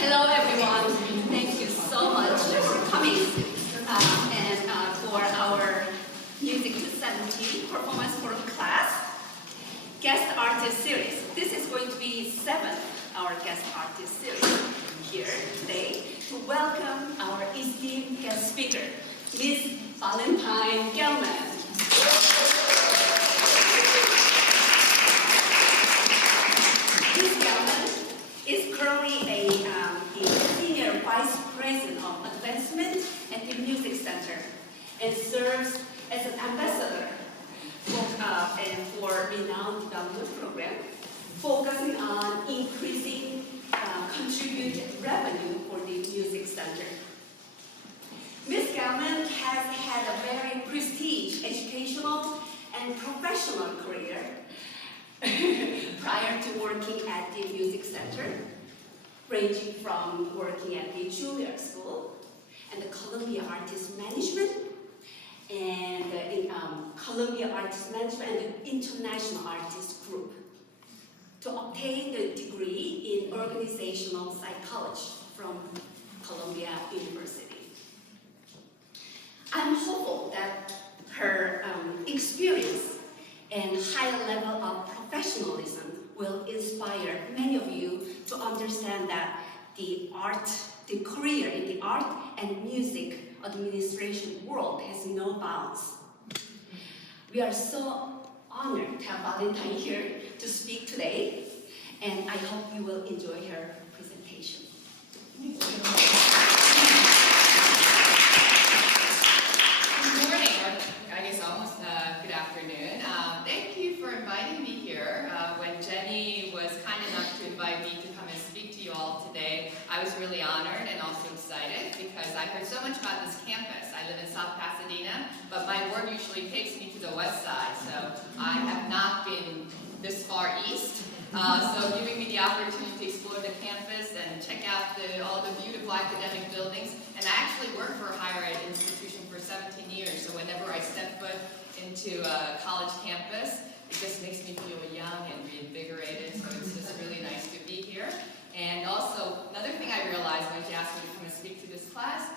Hello, everyone. Thank you so much for coming and for our Music 270 Performance Forum class Guest Artist Series. This is going to be our Guest Artist Series here today to welcome our esteemed guest speaker, Ms. Valentine Gelman. Ms. Gelman is currently a Senior Vice President of Advancement at the Music Center and serves as an ambassador for renowned development program, focusing on increasing contributed revenue for the Music Center. Ms. Gelman has had a very prestigious educational and professional career prior to working at the Music Center, ranging from working at the Juilliard School and the Columbia Artist Management and Columbia Artist Management and the International Artist Group to obtain the degree in Organizational Psychology from Columbia University. I'm hopeful that her experience and high level of professionalism will inspire many of you to understand that the career in the art and music administration world has no bounds. We are so honored to have Valentine here to speak today, and I hope you will enjoy her presentation. Good morning, or I guess almost good afternoon. Thank you for inviting me here. When Jenny was kind enough to invite me to come and speak to you all today, I was really honored and also excited because I heard so much about this campus. I live in South Pasadena, but my work usually takes me to the west side, so I have not been this far east. So giving me the opportunity to explore the campus and check out all the beautiful academic buildings. And I actually worked for a higher ed institution for 17 years, so whenever I step foot into a college campus, it just makes me feel young and reinvigorated, so it's just really nice to be here. And also, another thing I realized when she asked me to come and speak to this class,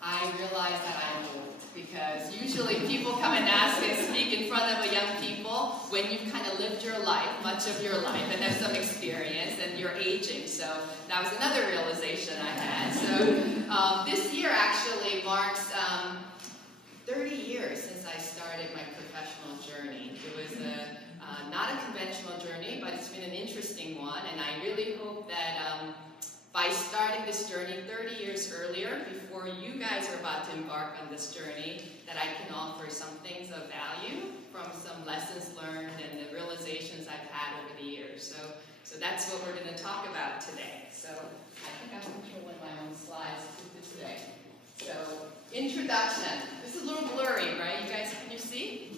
I realized that I'm old, because usually people come and ask and speak in front of young people when you've kind of lived your life, much of your life, and have some experience, and you're aging. So that was another realization I had. So this year actually marks 30 years since I started my professional journey. It was not a conventional journey, but it's been an interesting one, and I really hope that by starting this journey 30 years earlier, before you guys are about to embark on this journey, that I can offer some things of value from some lessons learned and the realizations I've had over the years. So that's what we're going to talk about today. So I think I'm controlling my own slides today. So, introduction. This is a little blurry, right? You guys, can you see?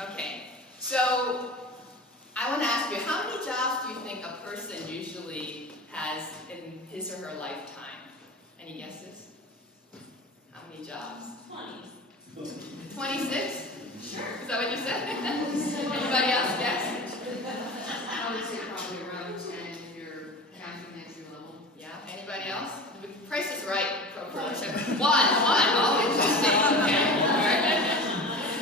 Okay. So, I want to ask you, how many jobs do you think a person usually has in his or her lifetime? Any guesses? How many jobs? 20. 26? Sure. Is that what you said? Anybody else guess? I would say probably around 10 if you're counting entry level. Yeah. Anybody else? The Price is Right approach. One. Oh, interesting. Okay. All right.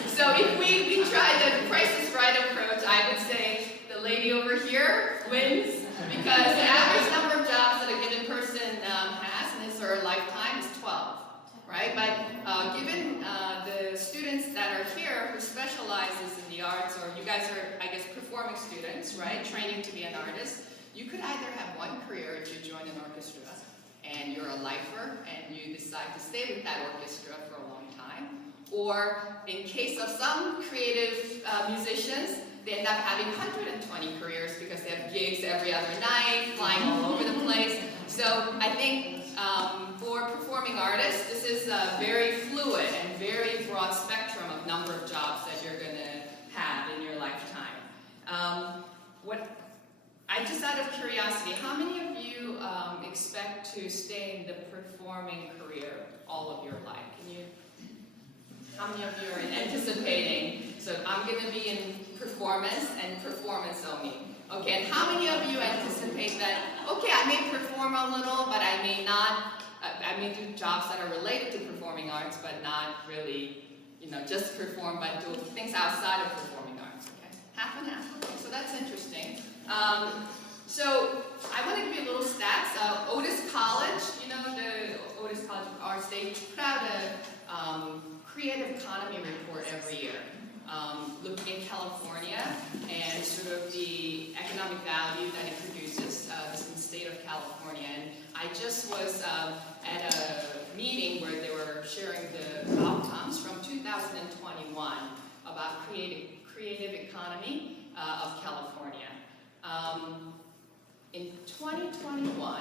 So if we try the Price is Right approach, I would say the lady over here wins, because the average number of jobs that a given person has in his or her lifetime is 12, right? But given the students that are here who specializes in the arts, or you guys are, I guess, performing students, right? Training to be an artist, you could either have one career if you join an orchestra and you're a lifer and you decide to stay with that orchestra for a long time, or in case of some creative musicians, they end up having 120 careers because they have gigs every other night, flying all over the place. So I think for performing artists, this is a very fluid and very broad spectrum of number of jobs that you're going to have in your lifetime. Just out of curiosity, how many of you expect to stay in the performing career all of your life? How many of you are anticipating? So I'm going to be in performance and performance only. Okay, and how many of you anticipate that, okay, I may perform perform a little, but I may not, I may do jobs that are related to performing arts, but not really, just perform, but do things outside of performing arts, okay? Half and half, okay, so that's interesting. So I want to give you a little stats. Otis College, the Otis College of Arts, they put out a creative economy report every year, looking at California and sort of the economic value that it produces in the state of California. And I just was at a meeting where they were sharing the outcomes from 2021 about creative economy of California. In 2021,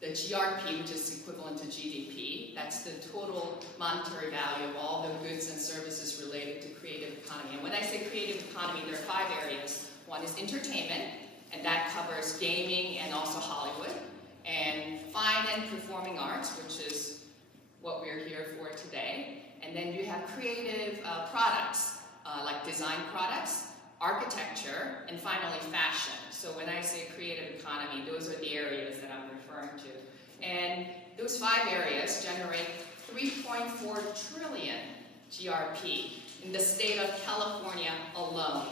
the GRP, which is equivalent to GDP, that's the total monetary value of all the goods and services related to creative economy. And when I say creative economy, there are 5 areas. One is entertainment, and that covers gaming and also Hollywood. And fine and performing arts, which is what we're here for today. And then you have creative products, like design products, architecture, and finally fashion. So when I say creative economy, those are the areas that I'm referring to. And those 5 areas generate 3.4 trillion GRP in the state of California alone.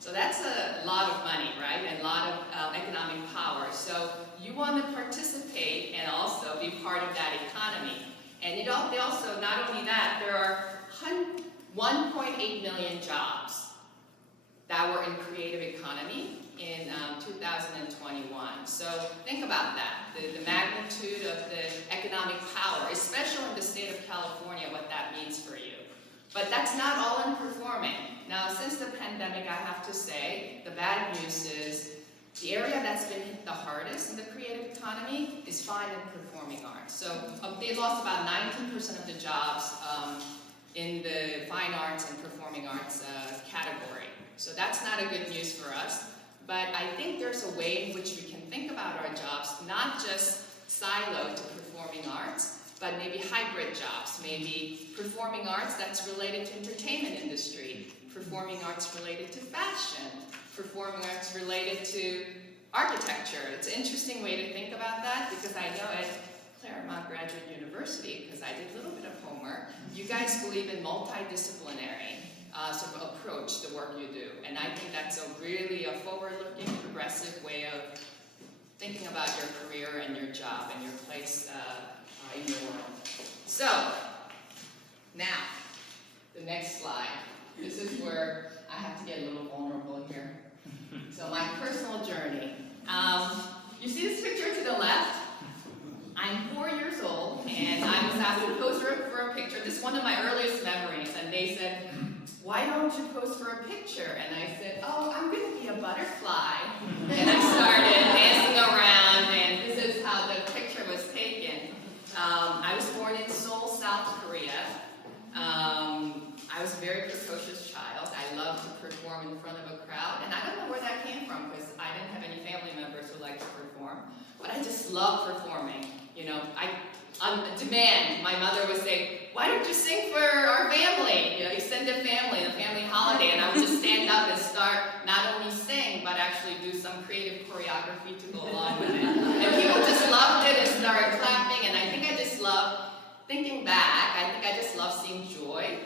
So that's a lot of money, right? And a lot of economic power. So you want to participate and also be part of that economy. And they also, not only that, there are 1.8 million jobs that were in creative economy in 2021. So think about that, the magnitude of the economic power, especially in the state of California, what that means for you. But that's not all in performing. Now, since the pandemic, I have to say, the bad news is the area that's been hit the hardest in the creative economy is fine and performing arts. So they lost about 19% of the jobs in the fine arts and performing arts category. So that's not a good news for us. But I think there's a way in which we can think about our jobs, not just siloed to performing arts, but maybe hybrid jobs, maybe performing arts that's related to entertainment industry, performing arts related to fashion, performing arts related to architecture. It's an interesting way to think about that, because I know at Claremont Graduate University, because I did a little bit of homework, you guys believe in multidisciplinary sort of approach the work you do. And I think that's really a forward-looking, progressive way of thinking about your career and your job and your place in the world. So, now, the next slide. This is where I have to get a little vulnerable here. So my personal journey. You see this picture to the left? I'm 4 years old, and I was asked to pose for a picture. This is one of my earliest memories, and they said, "Why don't you pose for a picture?" And I said, "Oh, I'm going to be a butterfly." And I started dancing around, and this is how the picture was taken. I was born in Seoul, South Korea. I was a very precocious child. I loved to perform in front of a crowd, and I don't know where that came from, because I didn't have any family members who liked to perform, but I just loved performing. On demand, my mother would say, "Why don't you sing for our family, extended family, the family holiday?" And I would just stand up and start not only sing, but actually do some creative choreography to go along with it. And people just loved it and started clapping, and I think I just loved, thinking back, I think I just love seeing joy,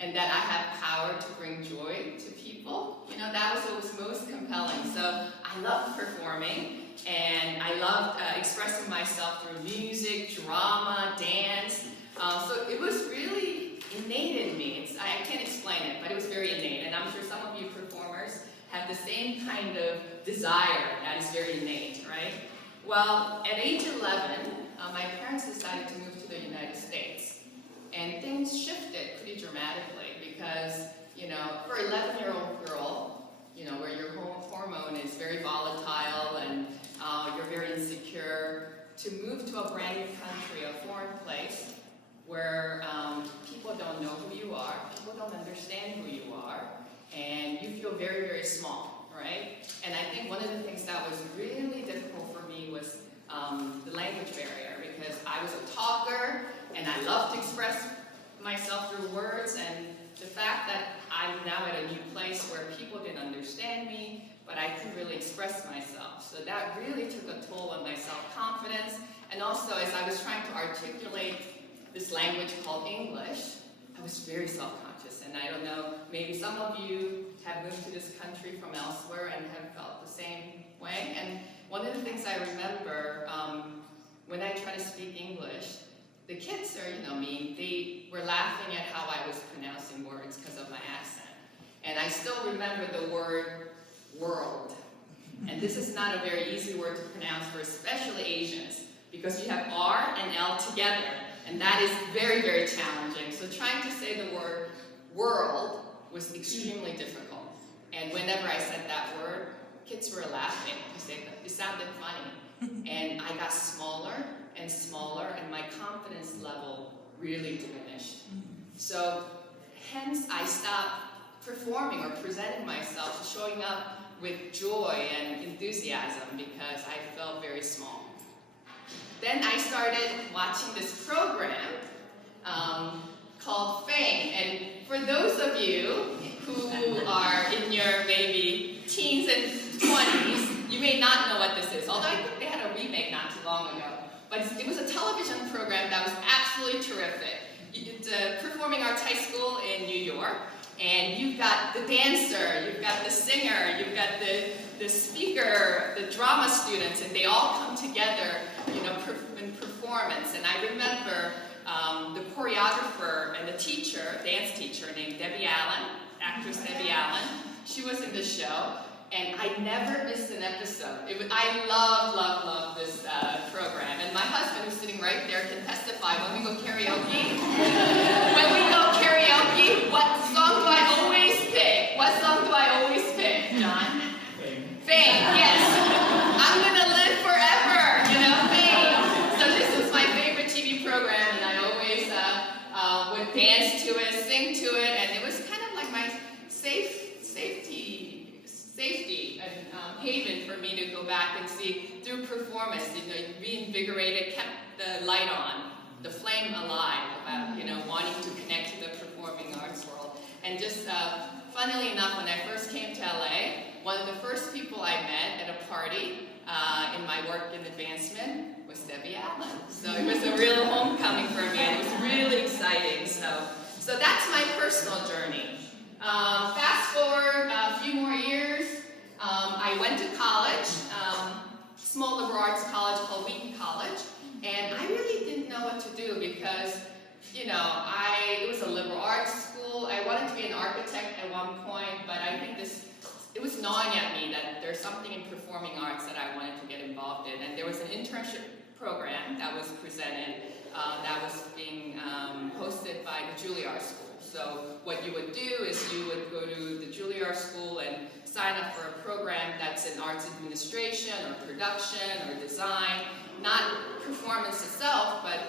and that I have power to bring joy to people. That was what was most compelling. So I loved performing, and I loved expressing myself through music, drama, dance. So it was really innate in me. I can't explain it, but it was very innate. And I'm sure some of you performers have the same kind of desire that is very innate, right? Well, at age 11, my parents decided to move to the United States. And things shifted pretty dramatically because, for an 11-year-old girl, where your hormone is very volatile and you're very insecure, to move to a brand new country, a foreign place, where people don't know who you are, people don't understand who you are, and you feel very, very small, right? And I think one of the things that was really difficult for me was the language barrier, because I was a talker, and I loved to express myself through words, and the fact that I'm now at a new place where people didn't understand me, but I couldn't really express myself. So that really took a toll on my self-confidence, also, as I was trying to articulate this language called English, I was very self-conscious. And I don't know, maybe some of you have moved to this country from elsewhere and have felt the same way. And one of the things I remember when I try to speak English, the kids are, they were laughing at how I was pronouncing words because of my accent. And I still remember the word world. And this is not a very easy word to pronounce for especially Asians, because you have R and L together, and that is very, very challenging. So trying to say the word world was extremely difficult. And whenever I said that word, kids were laughing because it sounded funny. And I got smaller and smaller, and my confidence level really diminished. So hence I stopped performing or presenting myself, showing up with joy and enthusiasm, because I felt very small. Then I started watching this program called Fame. And for those of you who are in your maybe teens and 20s, you may not know what this is, although I think they had a remake not too long ago. But it was a television program that was absolutely terrific. It's a performing arts high school in New York. And you've got the dancer, you've got the singer, you've got the speaker, the drama students, and they all come together, in performance. And I remember the choreographer and the teacher, dance teacher named Debbie Allen, actress Debbie Allen. She was in the show, and I never missed an episode. I love this program. And my husband, who's sitting right there, can testify when we go karaoke. What song do I always pick? What song do I always pick, John? Fame, yes. I'm gonna live forever, Fame. So this was my favorite TV program, and I always would dance to it, sing to it, and it was kind of like my safety and haven for me to go back and see through performance. Reinvigorated, kept the light on, the flame alive about wanting to connect to the performing arts world. And just funnily enough, when I first came to LA, one of the first people I met at a party in my work in advancement was Debbie Allen. So it was a real homecoming for me, and it was really exciting. So that's my personal journey. Fast forward a few more years, I went to college, small liberal arts college called Wheaton College, and I really didn't know what to do because, it was a liberal arts school. I wanted to be an architect at one point, but I think it was gnawing at me that there's something in performing arts that I wanted to get involved in. And there was an internship program that was presented that was being hosted by the Juilliard School. So what you would do is you would go to the Juilliard School and sign up for a program that's in arts administration or production or design, not performance itself, but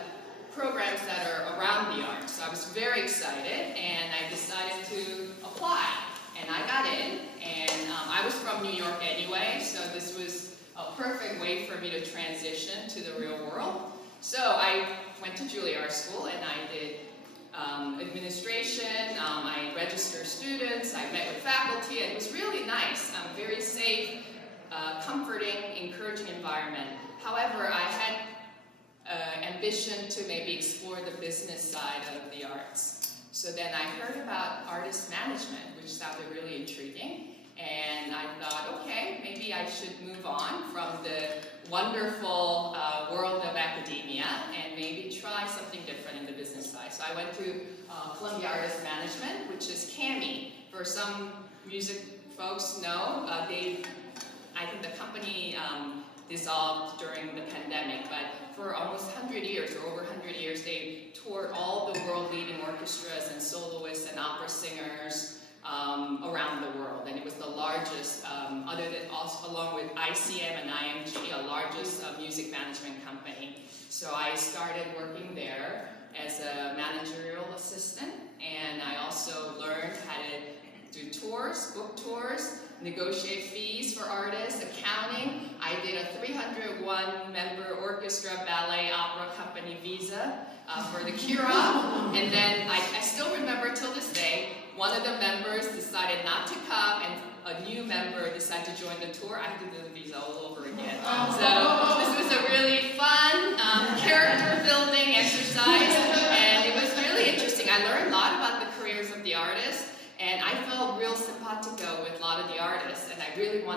programs that are around the arts. So I was very excited, and I decided to apply. And I got in, and I was from New York anyway, so this was a perfect way for me to transition to the real world. So I went to Juilliard School, and I did administration, I registered students, I met with faculty, and it was really nice, very safe, comforting, encouraging environment. However, I had ambition to maybe explore the business side of the arts. So then I heard about artist management, which sounded really intriguing, and I thought, okay, maybe I should move on from the wonderful world of academia and maybe try something different in the business side. So I went to Columbia Artist Management, which is CAMI. For some music folks know, I think the company dissolved during the pandemic, but for almost 100 years, or over 100 years, they toured all the world-leading orchestras and soloists and opera singers around the world. And it was the largest, along with ICM and IMG, a largest music management company. So I started working there as a managerial assistant, and I also learned how to do tours, book tours, negotiate fees for artists, accounting. I did a 301-member orchestra, ballet, opera company visa for the Kirov. And then I still remember till this day, one of the members decided not to come, and a new member decided to join the tour. I had to do the visa all over again. So this was a really fun,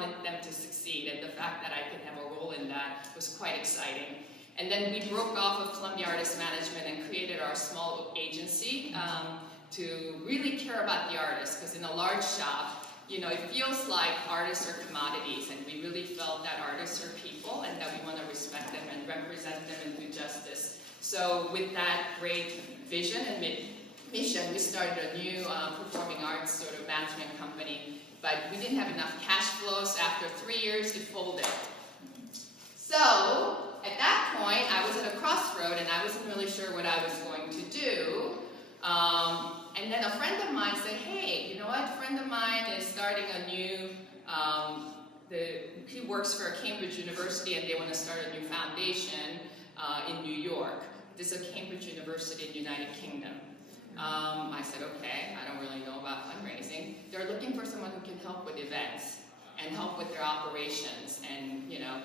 wanted them to succeed, and the fact that I could have a role in that was quite exciting. And then we broke off of Columbia Artist Management and created our small agency to really care about the artists, because in a large shop, you know, it feels like artists are commodities, and we really felt that artists are people and that we want to respect them and represent them and do justice. So with that great vision and mission, we started a new performing arts sort of management company, but we didn't have enough cash flows. After 3 years, it folded. So at that point, I was at a crossroad and I wasn't really sure what I was going to do. And then a friend of mine said, hey, you know what, a friend of mine is starting a new, he works for Cambridge University and they want to start a new foundation in New York. This is Cambridge University in the United Kingdom. I said, okay, I don't really know about fundraising. They're looking for someone who can help with events and help with their operations. And, you know,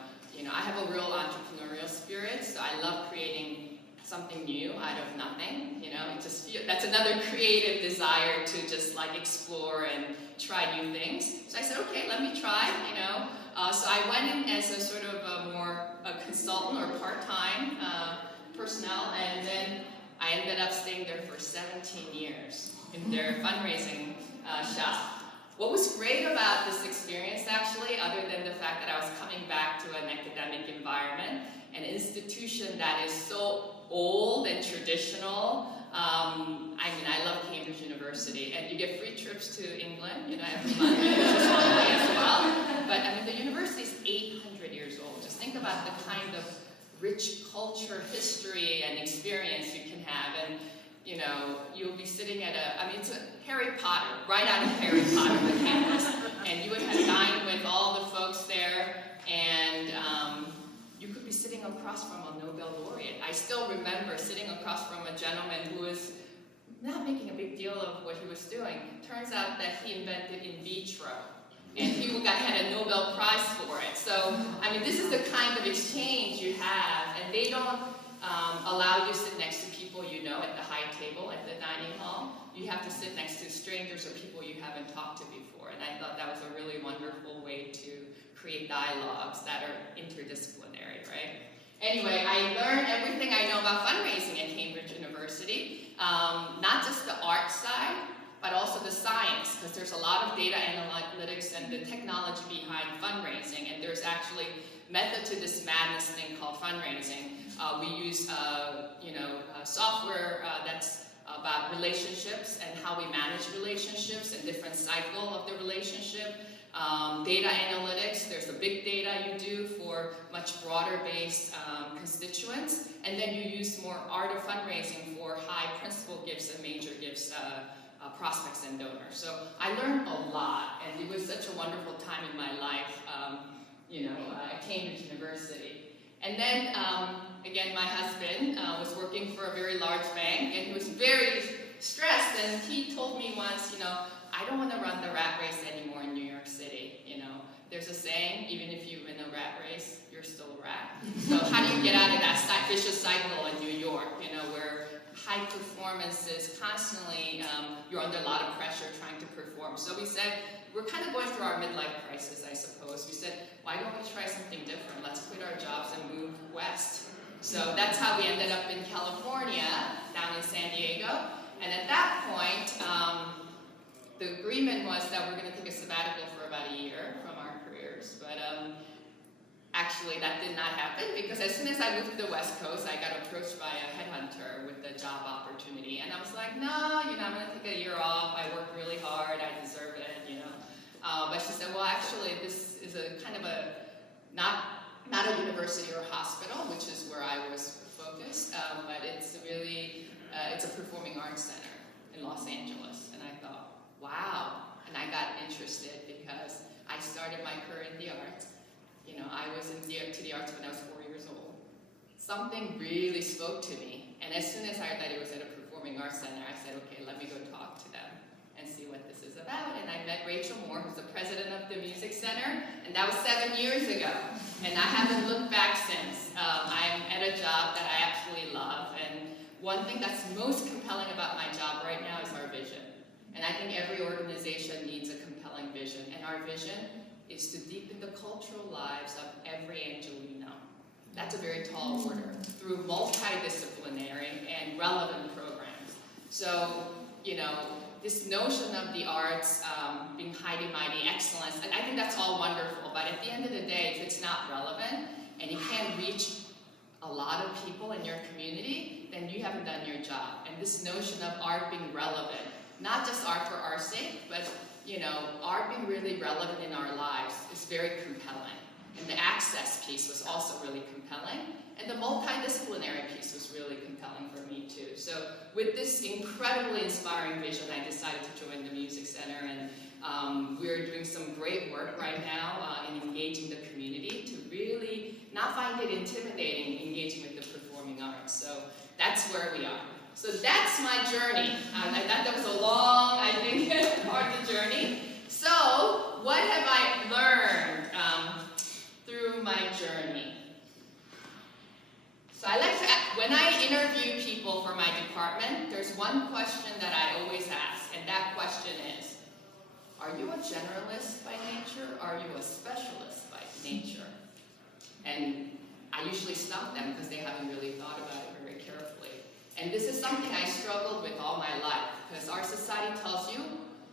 I have a real entrepreneurial spirit, so I love creating something new out of nothing, you know, that's another creative desire to just like explore and try new things. So I said, okay, let me try, you know. So I went in as a sort of a consultant or part-time personnel, and then I ended up staying there for 17 years in their fundraising shop. What was great about this experience, actually, other than the fact that I was coming back to an academic environment, an institution that is so old and traditional. I mean, I love Cambridge University, and you get free trips to England, you know, every month, which is lovely as well. But I mean, the university is 800 years old. Just think about the kind of rich culture, history, and experience you can have. And you know, you'll be sitting at I mean, it's a Harry Potter, right out of Harry Potter, the campus. And you would have dined with all the folks there, and you could be sitting across from a Nobel laureate. I still remember sitting across from a gentleman who was not making a big deal of what he was doing. Turns out that he invented in vitro, and he had a Nobel Prize for it. So, I mean, this is the kind of exchange you have, and they don't allow you to sit next to people you know at the high table at the dining hall. You have to sit next to strangers or people you haven't talked to before, and I thought that was a really wonderful way to create dialogues that are interdisciplinary, right? Anyway, I learned everything I know about fundraising at Cambridge University, not just the art side, but also the science, because there's a lot of data analytics and the technology behind fundraising, and there's actually method to this madness thing called fundraising. We use software that's about relationships and how we manage relationships and different cycle of the relationship. Data analytics, there's the big data you do for much broader based constituents, and then you use more art of fundraising for high principal gifts and major gifts, prospects and donors. So I learned a lot, and it was such a wonderful time in my life, at Cambridge University. And then, again, my husband was working for a very large bank, and he was very stressed, and he told me once, you know, I don't want to run the rat race anymore in New York City, you know. There's a saying, even if you win a rat race, you're still a rat. So how do you get out of that vicious cycle in New York, you know, where high performance is constantly, you're under a lot of pressure trying to perform. So we said, we're kind of going through our midlife crisis, I suppose. We said, why don't we try something different? Let's quit our jobs and move west. So that's how we ended up in California, down in San Diego. And at that point, the agreement was that we're going to take a sabbatical for about a year from our careers. But actually, that did not happen, because as soon as I moved to the West Coast, I got approached by a headhunter with a job opportunity. And I was like, no, you know, I'm going to take a year off. I worked really hard. I deserve it, you know. But she said, well, actually, this is a kind of not a university or a hospital, which is where I was focused, but it's really, it's a performing arts center in Los Angeles. And I thought, wow. And I got interested because I started my career in the arts. You know, I was to the arts when I was 4 years old. Something really spoke to me. And as soon as I heard that it was at a performing arts center, I said, okay, let me go talk to them and see what this is about. And I met Rachel Moore, who's the president of the Music Center, and that was 7 years ago. And I haven't looked back since. I'm at a job that I absolutely love. And one thing that's most compelling about my job right now is our vision. And I think every organization needs a compelling vision. And our vision is to deepen the cultural lives of every angel we know. That's a very tall order, through multidisciplinary and relevant programs. So, this notion of the arts being mighty excellence, and I think that's all wonderful, but at the end of the day, if it's not relevant, and you can't reach a lot of people in your community, then you haven't done your job. And this notion of art being relevant, not just art for our sake, but art being really relevant in our lives is very compelling. And the access piece was also really compelling. And the multidisciplinary piece was really compelling for me too. So with this incredibly inspiring vision, I decided to join the Music Center, and we're doing some great work right now in engaging the community to really not find it intimidating engaging with the performing arts. So that's where we are. So that's my journey. I thought that was a long, I think, part of the journey. So what have I learned through my journey? So I like to, when I interview people for my department, there's one question that I always ask, and that question is, are you a generalist by nature, or are you a specialist by nature? And I usually stump them because they haven't really thought about it very carefully. And this is something I struggled with all my life, because our society tells you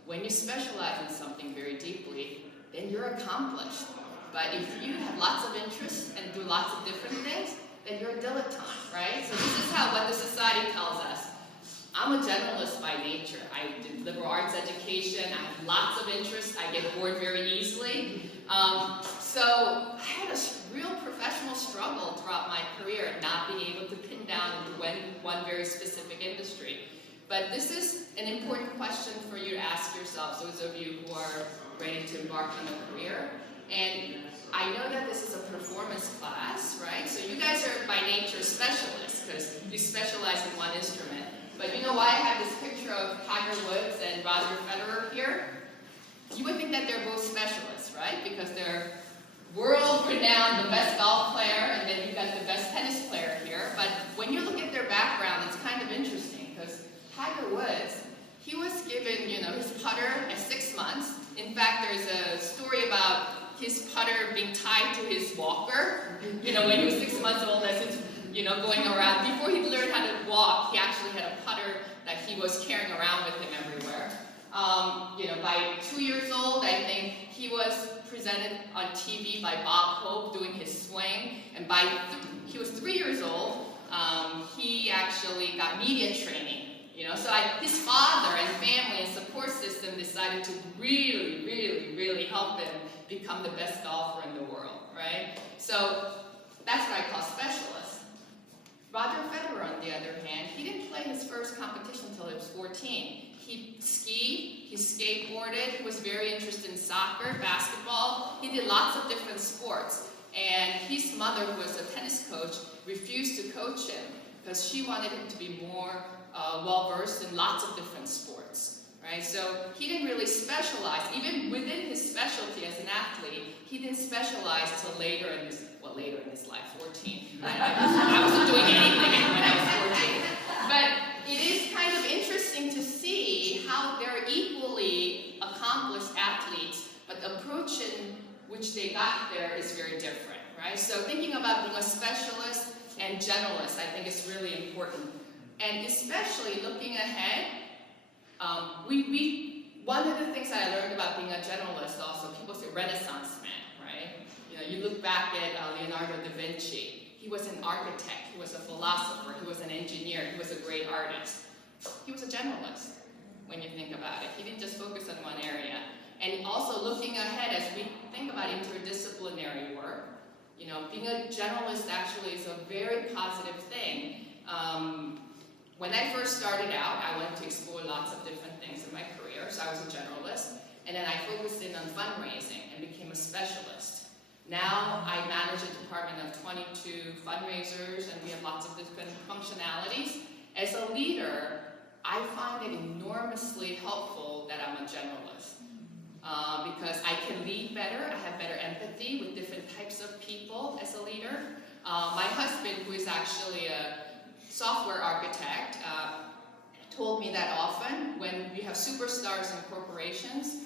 when you specialize in something very deeply, then you're accomplished. But if you have lots of interests and do lots of different things, then you're a dilettante, right? So this is what the society tells us. I'm a generalist by nature. I did liberal arts education. I have lots of interests. I get bored very easily. So I had a real professional struggle throughout my career at not being able to pin down into one very specific industry. But this is an important question for you to ask yourselves, those of you who are ready to embark on a career. And I know that this is a performance class, right? So you guys are by nature specialists because you specialize in one instrument. But you know why I have this picture of Tiger Woods and Roger Federer here? You would think that they're both specialists, right? Because they're world-renowned, the best golf player, and then you've got the best tennis player here. But when you look at their background, it's kind of interesting because Tiger Woods, he was given, his putter at 6 months. In fact, there's a story about his putter being tied to his walker, when he was 6 months old, as it's, going around. Before he learned how to walk, he actually had a putter that he was carrying around with him everywhere. By 2 years old, I think he was presented on TV by Bob Hope doing his swing, and he was 3 years old, he actually got media training. So his father and family and support system decided to really, really, really help him become the best golfer in the world, right? So that's what I call specialist. Roger Federer, on the other hand, he didn't play his first competition until he was 14. He skied, he skateboarded, he was very interested in soccer, basketball. He did lots of different sports. And his mother, who was a tennis coach, refused to coach him because she wanted him to be more well-versed in lots of different sports, right? So he didn't really specialize. Even within his specialty as an athlete, he didn't specialize till later in his life, 14. I wasn't doing anything when I was 14. But it is kind of interesting to see how they're equally accomplished athletes, but the approach in which they got there is very different, right? So thinking about being a specialist and generalist, I think is really important. And especially looking ahead, one of the things I learned about being a generalist also, people say Renaissance man, right? You look back at Leonardo da Vinci. He was an architect, he was a philosopher, he was an engineer, he was a great artist. He was a generalist, when you think about it. He didn't just focus on one area. And also looking ahead as we think about interdisciplinary work, being a generalist actually is a very positive thing. When I first started out, I wanted to explore lots of different things in my career, so I was a generalist. And then I focused in on fundraising and became a specialist. Now I manage a department of 22 fundraisers, and we have lots of different functionalities. As a leader, I find it enormously helpful that I'm a generalist. Because I can lead better, I have better empathy with different types of people as a leader. My husband, who is actually a software architect, told me that often when you have superstars in corporations,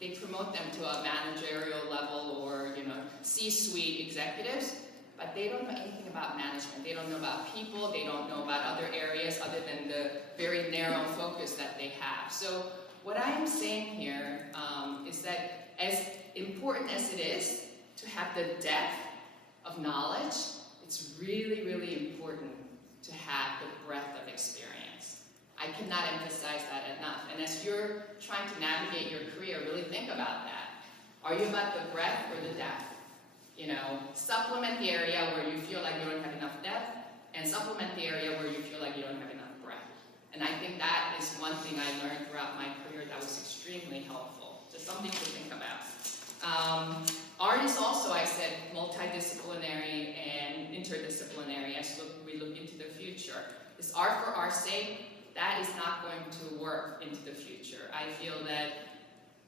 They promote them to a managerial level or, C-suite executives, but they don't know anything about management. They don't know about people. They don't know about other areas other than the very narrow focus that they have. So what I am saying here is that as important as it is to have the depth of knowledge, it's really, really important to have the breadth of experience. I cannot emphasize that enough. And as you're trying to navigate your career, really think about that. Are you about the breadth or the depth? Supplement the area where you feel like you don't have enough depth, and supplement the area where you feel like you don't have enough breadth. And I think that is one thing I learned throughout my career that was extremely helpful. Just something to think about. Art is also, I said, multidisciplinary and interdisciplinary as we look into the future. Is art for art's sake? That is not going to work into the future. I feel that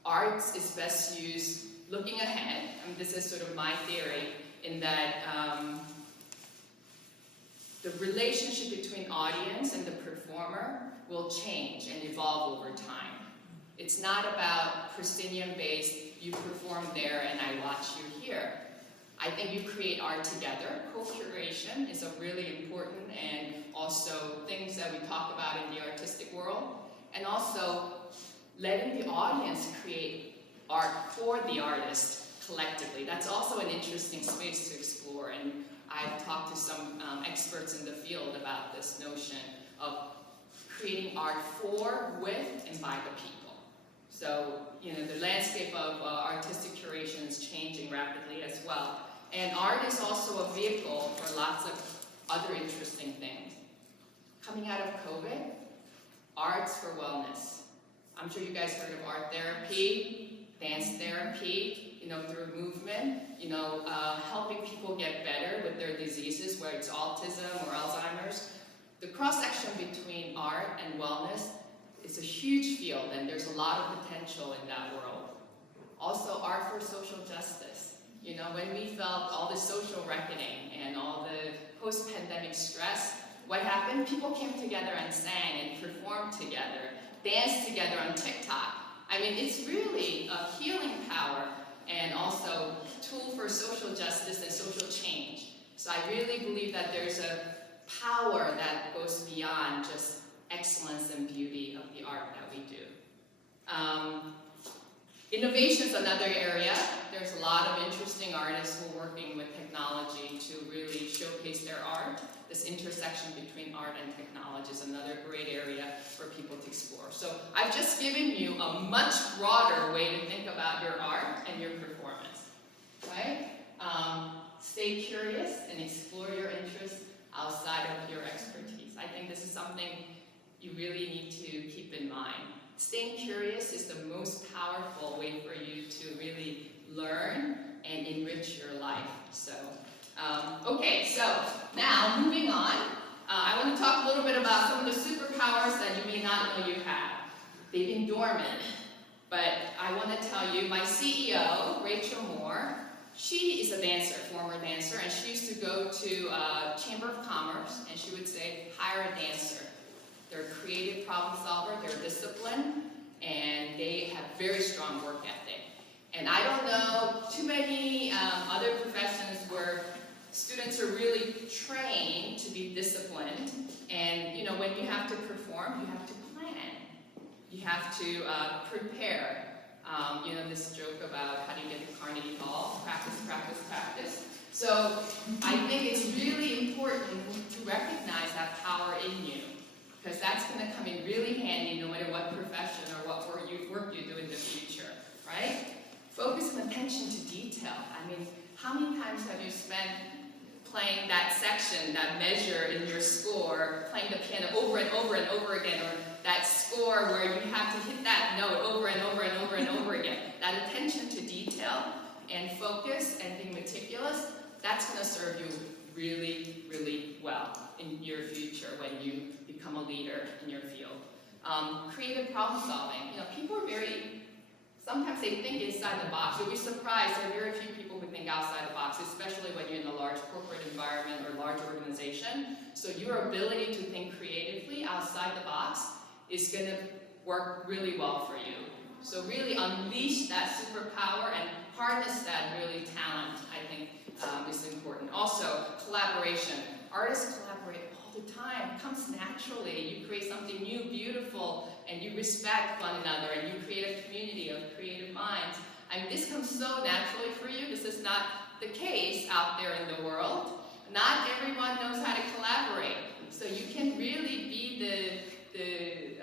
art is best used looking ahead. This is sort of my theory in that the relationship between audience and the performer will change and evolve over time. It's not about proscenium-based, you perform there and I watch you here. I think you create art together. Co-curation is a really important and also things that we talk about in the artistic world. And also letting the audience create art for the artist collectively. That's also an interesting space to explore. And I've talked to some experts in the field about this notion of creating art for, with, and by the people. So, the landscape of artistic curation is changing rapidly as well. And art is also a vehicle for lots of other interesting things. Coming out of COVID, arts for wellness. I'm sure you guys heard of art therapy, dance therapy, through movement, helping people get better with their diseases, whether it's autism or Alzheimer's. The cross-section between art and wellness is a huge field, and there's a lot of potential in that world. Also, art for social justice. When we felt all the social reckoning and all the post-pandemic stress, what happened? People came together and sang and performed together, danced together on TikTok. It's really a healing power and also a tool for social justice and social change. So I really believe that there's a power that goes beyond just excellence and beauty of the art that we do. Innovation is another area. There's a lot of interesting artists who are working with technology to really showcase their art. This intersection between art and technology is another great area for people to explore. So I've just given you a much broader way to think about your art and your performance, right? Stay curious and explore your interests outside of your expertise. I think this is something you really need to keep in mind. Staying curious is the most powerful way for you to really learn and enrich your life. So, okay, so now moving on, I want to talk a little bit about some of the superpowers that you may not know you have. They've been dormant, but I want to tell you, my CEO, Rachel Moore, she is a dancer, former dancer, and she used to go to Chamber of Commerce, and she would say, hire a dancer. They're a creative problem solver, they're disciplined, and they have very strong work ethic. And I don't know too many other professions where students are really trained to be disciplined, and when you have to perform, you have to plan. You have to prepare. This joke about how do you get to Carnegie Hall, practice, practice, practice. So I think it's really important to recognize that power in you, because that's going to come in really handy no matter what profession or what work you do in the future, right? Focus and attention to detail. How many times have you spent playing that section, that measure in your score, playing the piano over and over and over again, or that score where you have to hit that note over and over and over and over again? That attention to detail and focus and being meticulous, that's going to serve you really, really well in your future when you become a leader in your field. Creative problem solving. People are sometimes they think inside the box. You'll be surprised, there are very few people who think outside the box, especially when you're in a large corporate environment or large organization. So your ability to think creatively outside the box is going to work really well for you. So really unleash that superpower and harness that really talent, I think, is important. Also, collaboration. Artists collaborate all the time. It comes naturally. You create something new, beautiful, and you respect one another, and you create a community of creative minds. I mean, this comes so naturally for you. This is not the case out there in the world. Not everyone knows how to collaborate. So you can really be the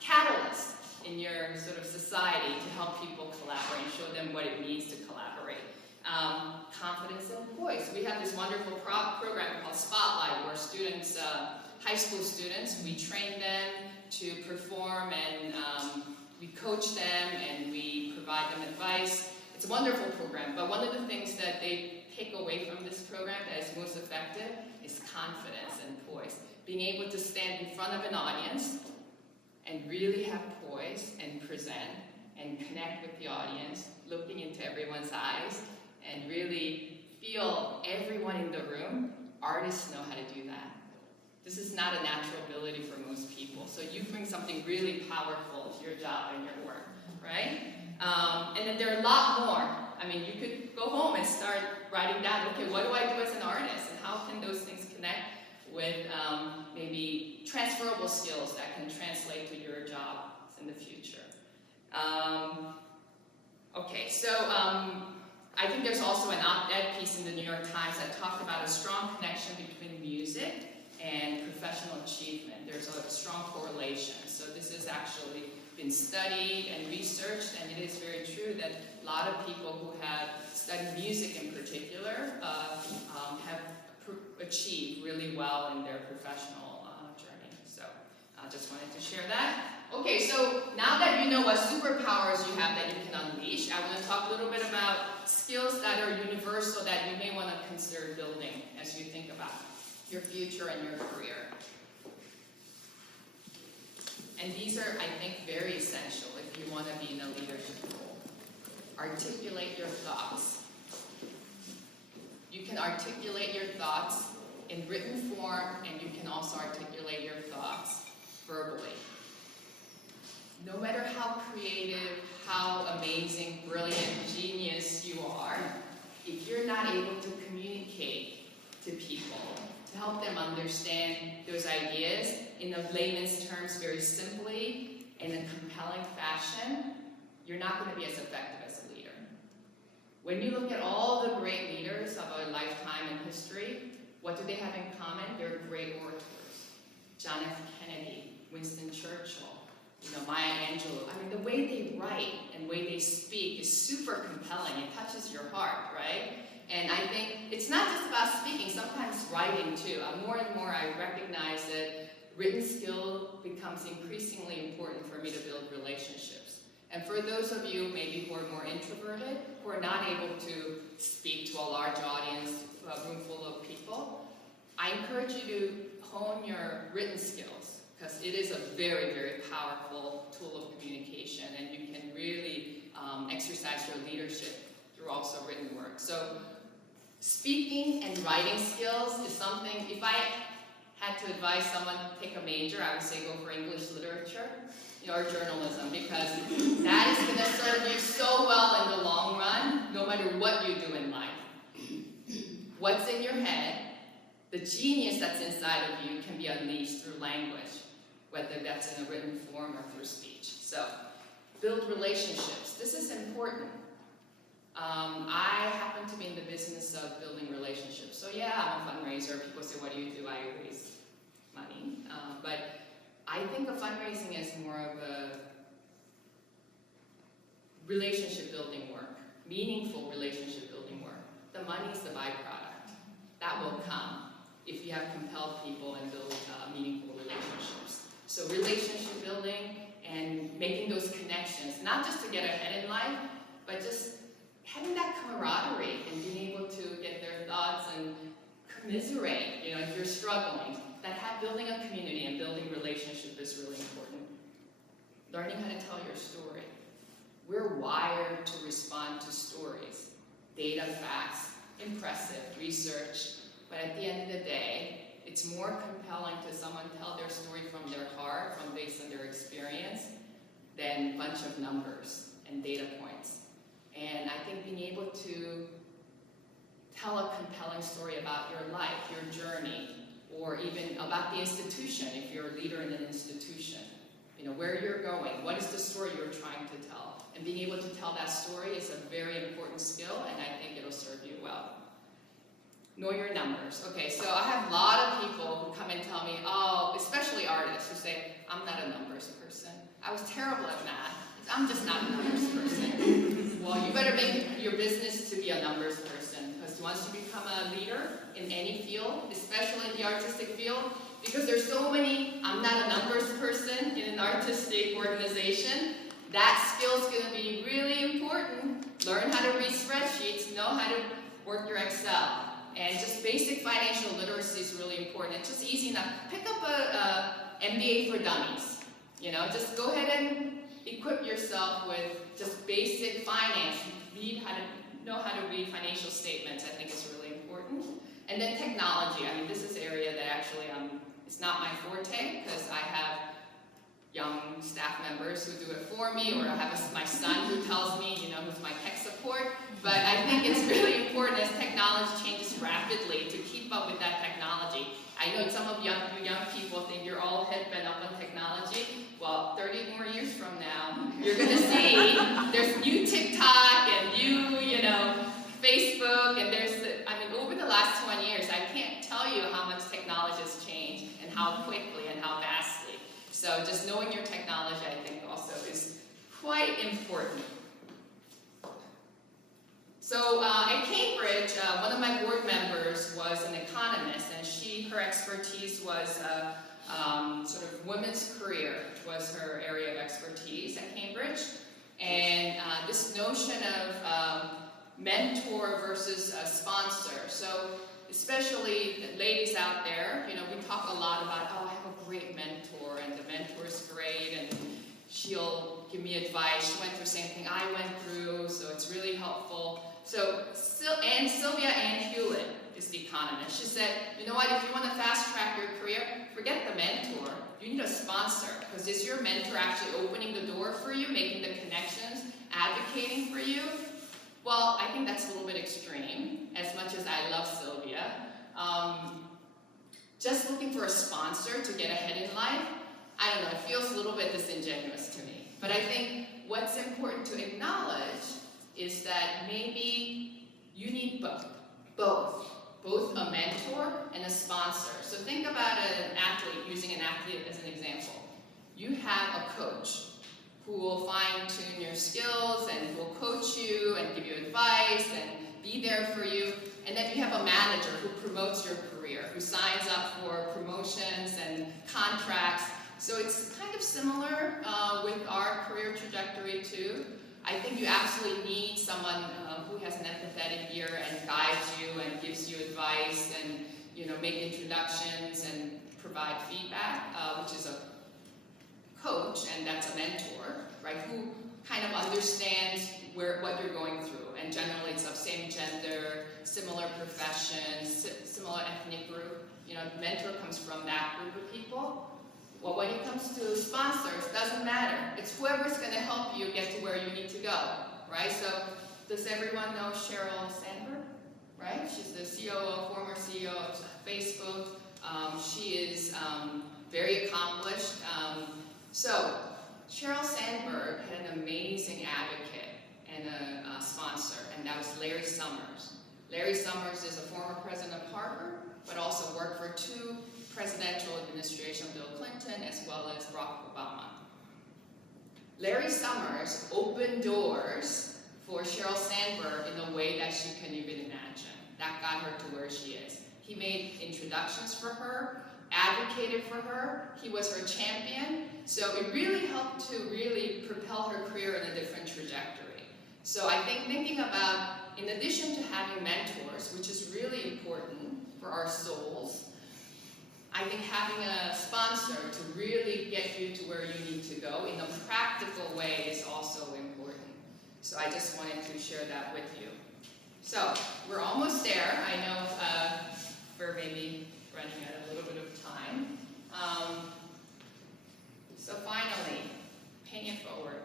catalyst in your sort of society to help people collaborate and show them what it means to collaborate. Confidence and voice. We have this wonderful program called Spotlight where students, high school students, we train them to perform and we coach them and we provide them advice. It's a wonderful program, but one of the things that they take away from this program that is most effective is confidence and poise. Being able to stand in front of an audience and really have poise and present and connect with the audience, looking into everyone's eyes, and really feel everyone in the room. Artists know how to do that. This is not a natural ability for most people. So you bring something really powerful to your job and your work, right? And then there are a lot more. I mean, you could go home and start writing down, okay, what do I do as an artist? And how can those things connect with maybe transferable skills that can translate to your job in the future? Okay, so I think there's also an op-ed piece in the New York Times that talked about a strong connection between music and professional achievement. There's a strong correlation. So this has actually been studied and researched, and it is very true that a lot of people who have studied music in particular have achieved really well in their professional journey. So I just wanted to share that. Okay, so now that you know what superpowers you have that you can unleash, I want to talk a little bit about skills that are universal that you may want to consider building as you think about your future and your career. And these are, I think, very essential if you want to be in a leadership role. Articulate your thoughts. You can articulate your thoughts in written form, and you can also articulate your thoughts verbally. No matter how creative, how amazing, brilliant, genius you are, if you're not able to communicate to people, to help them understand those ideas in a layman's terms very simply, in a compelling fashion, you're not going to be as effective as a leader. When you look at all the great leaders of our lifetime in history, what do they have in common? They're great orators. John F. Kennedy, Winston Churchill, Maya Angelou. I mean, the way they write and the way they speak is super compelling. It touches your heart, right? And I think it's not just about speaking, sometimes writing too. More and more I recognize that written skill becomes increasingly important for me to build relationships. And for those of you maybe who are more introverted, who are not able to speak to a large audience, a room full of people, I encourage you to hone your written skills, because it is a very, very powerful tool of communication, and you can really exercise your leadership through also written work. So speaking and writing skills is something, if I had to advise someone to pick a major, I would say go for English literature or journalism, because that is going to serve you so well in the long run, no matter what you do in life. What's in your head, the genius that's inside of you can be unleashed through language, whether that's in a written form or through speech. So, build relationships. This is important. I happen to be in the business of building relationships. So yeah, I'm a fundraiser. People say, what do you do? I raise money. But I think of fundraising as more of a relationship building work, meaningful relationship building work. The money is the byproduct. That will come if you have compelled people and build meaningful relationships. So relationship building and making those connections, not just to get ahead in life, but just having that camaraderie and being able to get their thoughts and commiserate, if you're struggling. Building a community and building relationship is really important. Learning how to tell your story. We're wired to respond to stories, data, facts, impressive, research, but at the end of the day, it's more compelling to someone tell their story from their heart, based on their experience, than a bunch of numbers and data points. And I think being able to tell a compelling story about your life, your journey, or even about the institution, if you're a leader in an institution. Where you're going, what is the story you're trying to tell? And being able to tell that story is a very important skill, and I think it'll serve you well. Know your numbers. Okay, so I have a lot of people who come and tell me, especially artists, who say, I'm not a numbers person. I was terrible at math. I'm just not a numbers person. Well, you better make your business to be a numbers person, because once you become a leader in any field, especially in the artistic field, because there's so many, I'm not a numbers person in an artistic organization, that skill's going to be really important. Learn how to read spreadsheets, know how to work your Excel. And just basic financial literacy is really important. It's just easy enough. Pick up a MBA for dummies. Just go ahead and equip yourself with just basic finance. Know how to read financial statements. I think is really important. And then technology. This is an area that actually it's not my forte, because I have young staff members who do it for me, or I have my son who tells me, who's my tech support. But I think it's really important as technology changes rapidly to keep up with that technology. I know some of you young people think you're all head-bent up on technology. Well, 30 more years from now, you're going to see there's new TikTok and new, Facebook, and over the last 20 years, I can't tell you how much technology has changed and how quickly and how vastly. So just knowing your technology, I think, also is quite important. So at Cambridge, one of my board members was an economist, and her expertise was sort of women's career, which was her area of expertise at Cambridge. And this notion of mentor versus a sponsor. So especially ladies out there, we talk a lot about, I have a great mentor, and the mentor is great, and she'll give me advice. She went through the same thing I went through, so it's really helpful. So, Sylvia Ann Hewlett is the economist. She said, if you want to fast track your career, forget the mentor. You need a sponsor, because is your mentor actually opening the door for you, making the connections, advocating for you? Well, I think that's a little bit extreme, as much as I love Sylvia. Just looking for a sponsor to get ahead in life, I don't know, it feels a little bit disingenuous to me. But I think what's important to acknowledge is that maybe you need both a mentor and a sponsor. So think about an athlete, using an athlete as an example. You have a coach who will fine-tune your skills and who will coach you and give you advice and be there for you. And then you have a manager who promotes your career, who signs up for promotions and contracts. So it's kind of similar with our career trajectory too. I think you absolutely need someone who has an empathetic ear and guides you and gives you advice and make introductions and provide feedback, which is a coach, and that's a mentor, right? Who kind of understands what you're going through, and generally it's of same gender, similar professions, similar ethnic group. Mentor comes from that group of people. Well, when it comes to sponsors, it doesn't matter. It's whoever's going to help you get to where you need to go, right? So, does everyone know Sheryl Sandberg, right? She's the former CEO of Facebook. She is very accomplished. So, Sheryl Sandberg had an amazing advocate and a sponsor, and that was Larry Summers. Larry Summers is a former president of Harvard, but also worked for 2 presidential administrations, Bill Clinton as well as Barack Obama. Larry Summers opened doors for Sheryl Sandberg in a way that she couldn't even imagine. That got her to where she is. He made introductions for her, advocated for her, he was her champion, so it really helped to really propel her career in a different trajectory. So I think thinking about, in addition to having mentors, which is really important for our souls, I think having a sponsor to really get you to where you need to go in a practical way is also important. So I just wanted to share that with you. So we're almost there. I know we're maybe running out a little bit of time. So finally, paying it forward.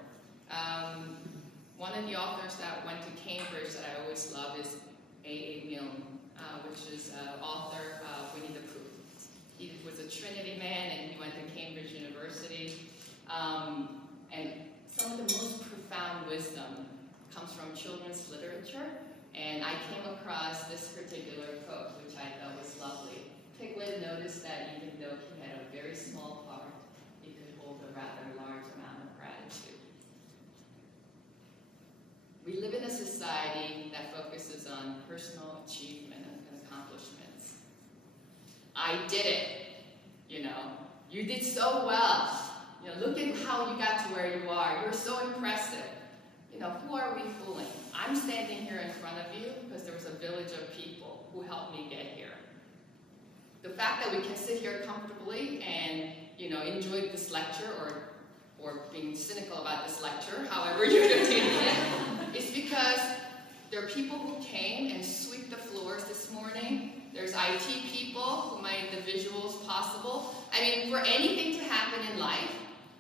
which is author of Winnie the Pooh. He was a Trinity man, and he went to Cambridge University. And some of the most profound wisdom comes from children's literature. And I came across this particular quote, which I thought was lovely. Piglet noticed that even though he had a very small heart, he could hold a rather large amount of gratitude. We live in a society that focuses on personal achievement and accomplishments. I did it, you know. You did so well. You know, look at how you got to where you are. You're so impressive. You know, who are we fooling? I'm standing here in front of you because there was a village of people who helped me get here. The fact that we can sit here comfortably and, you know, enjoy this lecture or being cynical about this lecture, however you're taking it, is because there are people who came and swept the floors this morning. There's IT people who made the visuals possible. I mean, for anything to happen in life,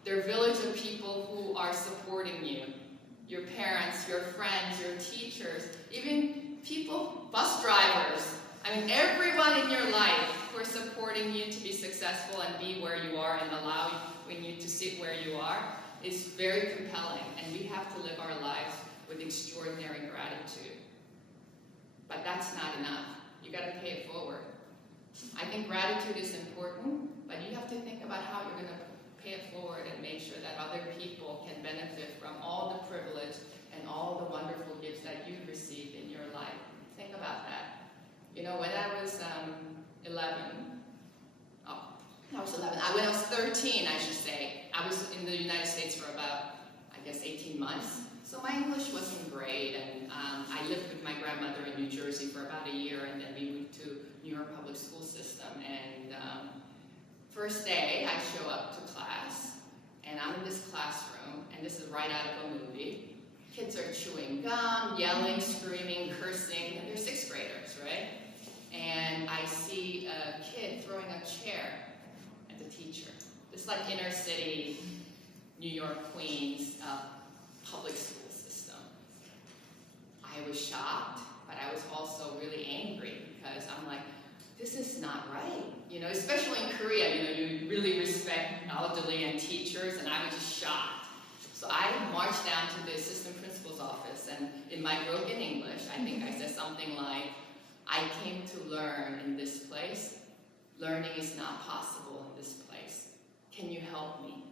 there are village of people who are supporting you. Your parents, your friends, your teachers, even people, bus drivers. I mean, everyone in your life who are supporting you to be successful and be where you are and allowing you to sit where you are is very compelling. And we have to live our lives with extraordinary gratitude. But that's not enough. You got to pay it forward. I think gratitude is important, but you have to think about how you're going to pay it forward and make sure that other people can benefit from all the privilege and all the wonderful gifts that you've received in your life. Think about that. You know, when I was when I was 13, I should say, I was in the United States for about, I guess, 18 months. So my English wasn't great, and I lived with my grandmother in New Jersey for about a year, and then we moved to New York public school system. And first day, I show up to class, and I'm in this classroom, and this is right out of a movie. Kids are chewing gum, yelling, screaming, cursing, and they're 6th graders, right? And I see a kid throwing a chair at the teacher. It's like inner city, New York, Queens, public school system. I was shocked, but I was also really angry because I'm like, this is not right. You know, especially in Korea, you know, you really respect elderly and teachers, and I was just shocked. So I marched down to the assistant principal's office, and in my broken English, I think I said something like, I came to learn in this place. Learning is not possible in this place. Can you help me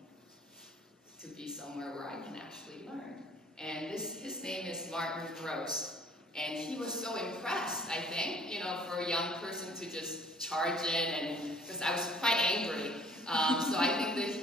to be somewhere where I can actually learn? And his name is Martin Gross. And he was so impressed, I think, you know, for a young person to just charge in, and because I was quite angry. So I think that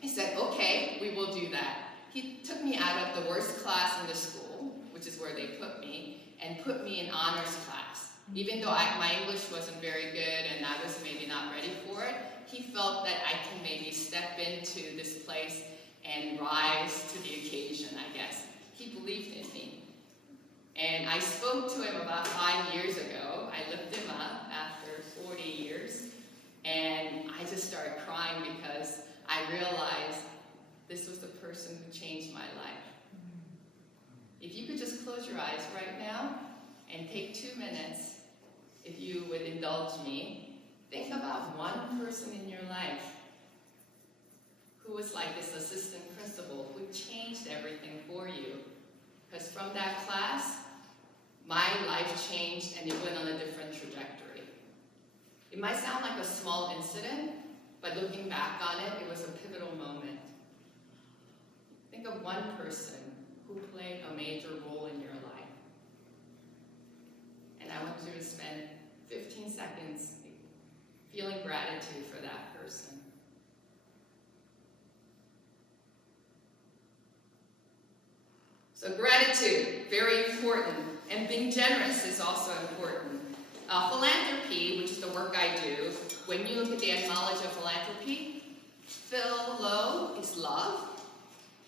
he said, okay, we will do that. He took me out of the worst class in the school, which is where they put me, and put me in honors class. Even though my English wasn't very good and I was maybe not ready for it, he felt that I can maybe step into this place and rise to the occasion, I guess. He believed in me. And I spoke to him about 5 years ago. I looked him up after 40 years, and I just started crying because I realized this was the person who changed my life. If you could just close your eyes right now and take 2 minutes, if you would indulge me, think about one person in your life who was like this assistant principal who changed everything for you. Because from that class, my life changed and it went on a different trajectory. It might sound like a small incident, but looking back on it, it was a pivotal moment. Think of one person who played a major role in your life. And I want you to spend 15 seconds feeling gratitude for that person. So gratitude, very important. And being generous is also important. Philanthropy, which is the work I do, when you look at the etymology of philanthropy, philo is love,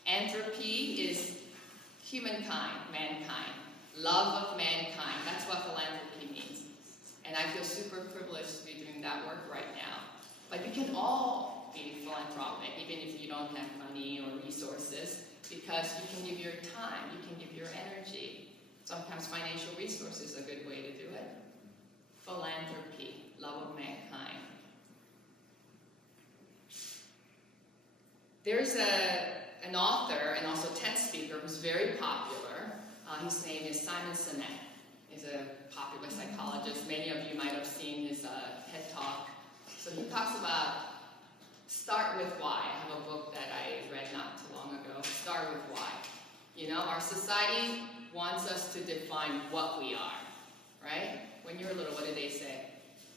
anthropy is humankind, mankind, love of mankind. That's what philanthropy means. And I feel super privileged to be doing that work right now. But you can all be philanthropic, even if you don't have money or resources, because you can give your time, you can give your energy. Sometimes financial resources is a good way to do it. philanthropy, love of mankind. There's an author and also TED speaker who's very popular. His name is Simon Sinek. He's a popular psychologist. Many of you might have seen his TED Talk. So he talks about start with why. I have a book that I read not too long ago. Start with why. You know, our society wants us to define what we are, right? When you're little, what do they say?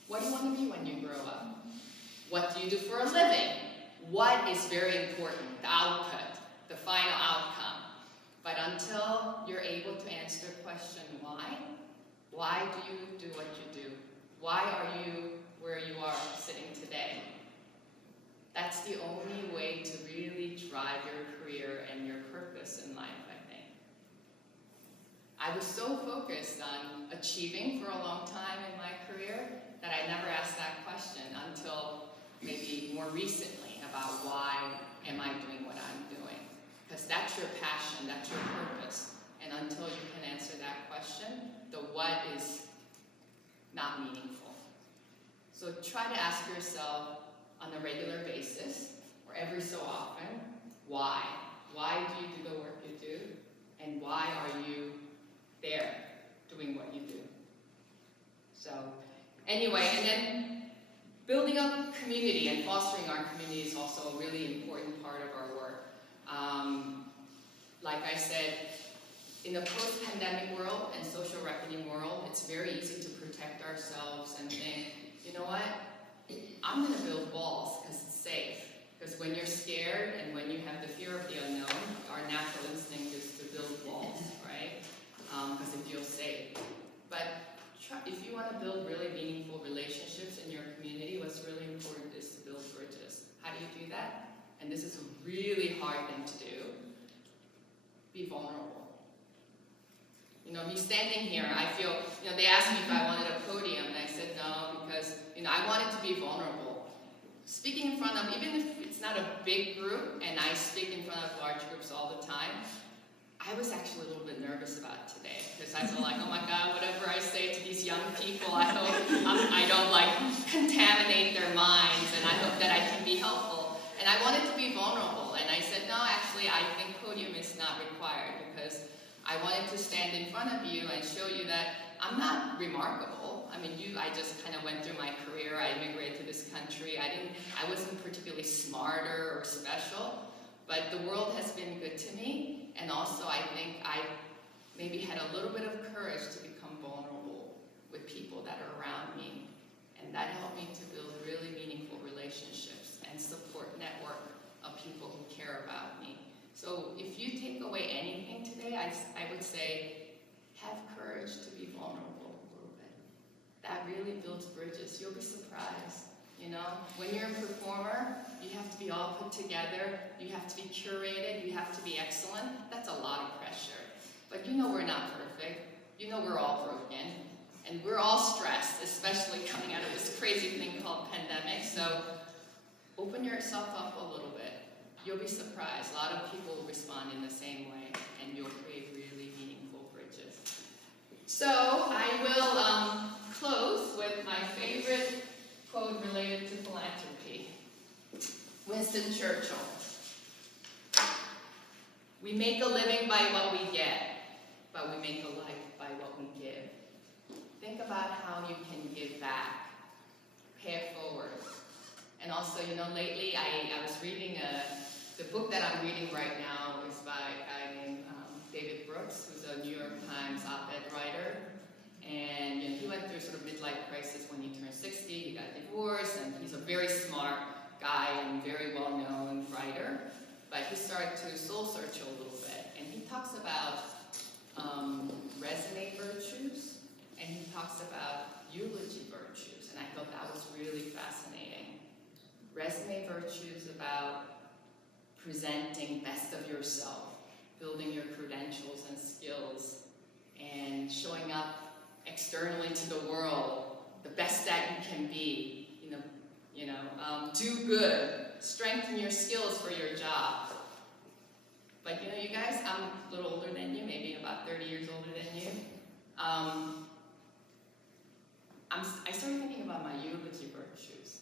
What do you want to be when you grow up? What do you do for a living? What is very important, the output, the final outcome. But until you're able to answer the question why do you do what you do? Why are you where you are sitting today? That's the only way to really drive your career and your purpose in life, I think. I was so focused on achieving for a long time in my career that I never asked that question until maybe more recently about why am I doing what I'm doing? Because that's your passion, that's your purpose. And until you can answer that question, the what is not meaningful. So try to ask yourself on a regular basis, or every so often, why? Why do you do the work you do? And why are you there doing what you do? So anyway, and then building up community and fostering our community is also a really important part of our work. Like I said, in a post-pandemic world and social reckoning world, it's very easy to protect ourselves and think, you know what? I'm going to build walls because it's safe. Because when you're scared and when you have the fear of the unknown, our natural instinct is to build walls, right? Because it feels safe. But if you want to build really meaningful relationships in your community, what's really important is to build bridges. How do you do that? And this is a really hard thing to do. Be vulnerable. You know, me standing here, I feel, you know, they asked me if I wanted a podium, and I said no, because, you know, I wanted to be vulnerable. Speaking in front of, even if it's not a big group, and I speak in front of large groups all the time, I was actually a little bit nervous about today, because I feel like, oh my God, whatever I say to these young people, I hope I don't like contaminate their minds, and I hope that I can be helpful. And I wanted to be vulnerable, and I said, no, actually, I think podium is not required, because I wanted to stand in front of you and show you that I'm not remarkable. I mean, I just kind of went through my career. I immigrated to this country. I wasn't particularly smarter or special, but the world has been good to me. And also, I think I maybe had a little bit of courage to become vulnerable with people that are around me. And that helped me to build really meaningful relationships and support network of people who care about me. So if you take away anything today, I would say, have courage to be vulnerable a little bit. That really builds bridges. You'll be surprised, you know? When you're a performer, you have to be all put together, you have to be curated, you have to be excellent. That's a lot of pressure. But you know we're not perfect. You know we're all broken. And we're all stressed, especially coming out of this crazy thing called pandemic. So open yourself up a little bit. You'll be surprised. A lot of people will respond in the same way, and you'll create really meaningful bridges. So I will close with my favorite quote related to philanthropy. Winston Churchill. We make a living by what we get, but we make a life by what we give. Think about how you can give back. Pay it forward. And also, you know, lately I was reading the book that I'm reading right now is by a guy named David Brooks, who's a New York Times op-ed writer. And you know, he went through sort of midlife crisis when he turned 60. He got divorced, and he's a very smart guy and very well-known writer. But he started to soul search a little bit. And he talks about resonate virtues, and he talks about eulogy virtues. And I thought that was really fascinating. Resonate virtues about presenting best of yourself, building your credentials and skills, and showing up externally to the world, the best that you can be. Do good, strengthen your skills for your job. But you know, you guys, I'm a little older than you, maybe about 30 years older than you. I'm I started thinking about my eulogy virtues.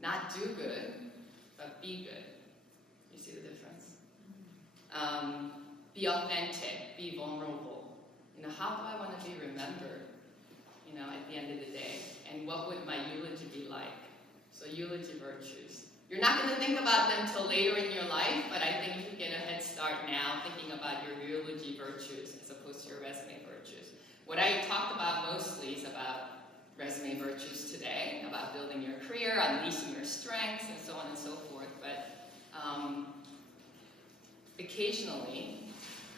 Not do good, but be good. You see the difference? Be authentic, be vulnerable. How do I want to be remembered, at the end of the day? And what would my eulogy be like? So eulogy virtues. You're not going to think about them till later in your life, but I think you can get a head start now thinking about your eulogy virtues as opposed to your resume virtues. What I talked about mostly is about resume virtues today, about building your career, unleashing your strengths, and so on and so forth. But occasionally,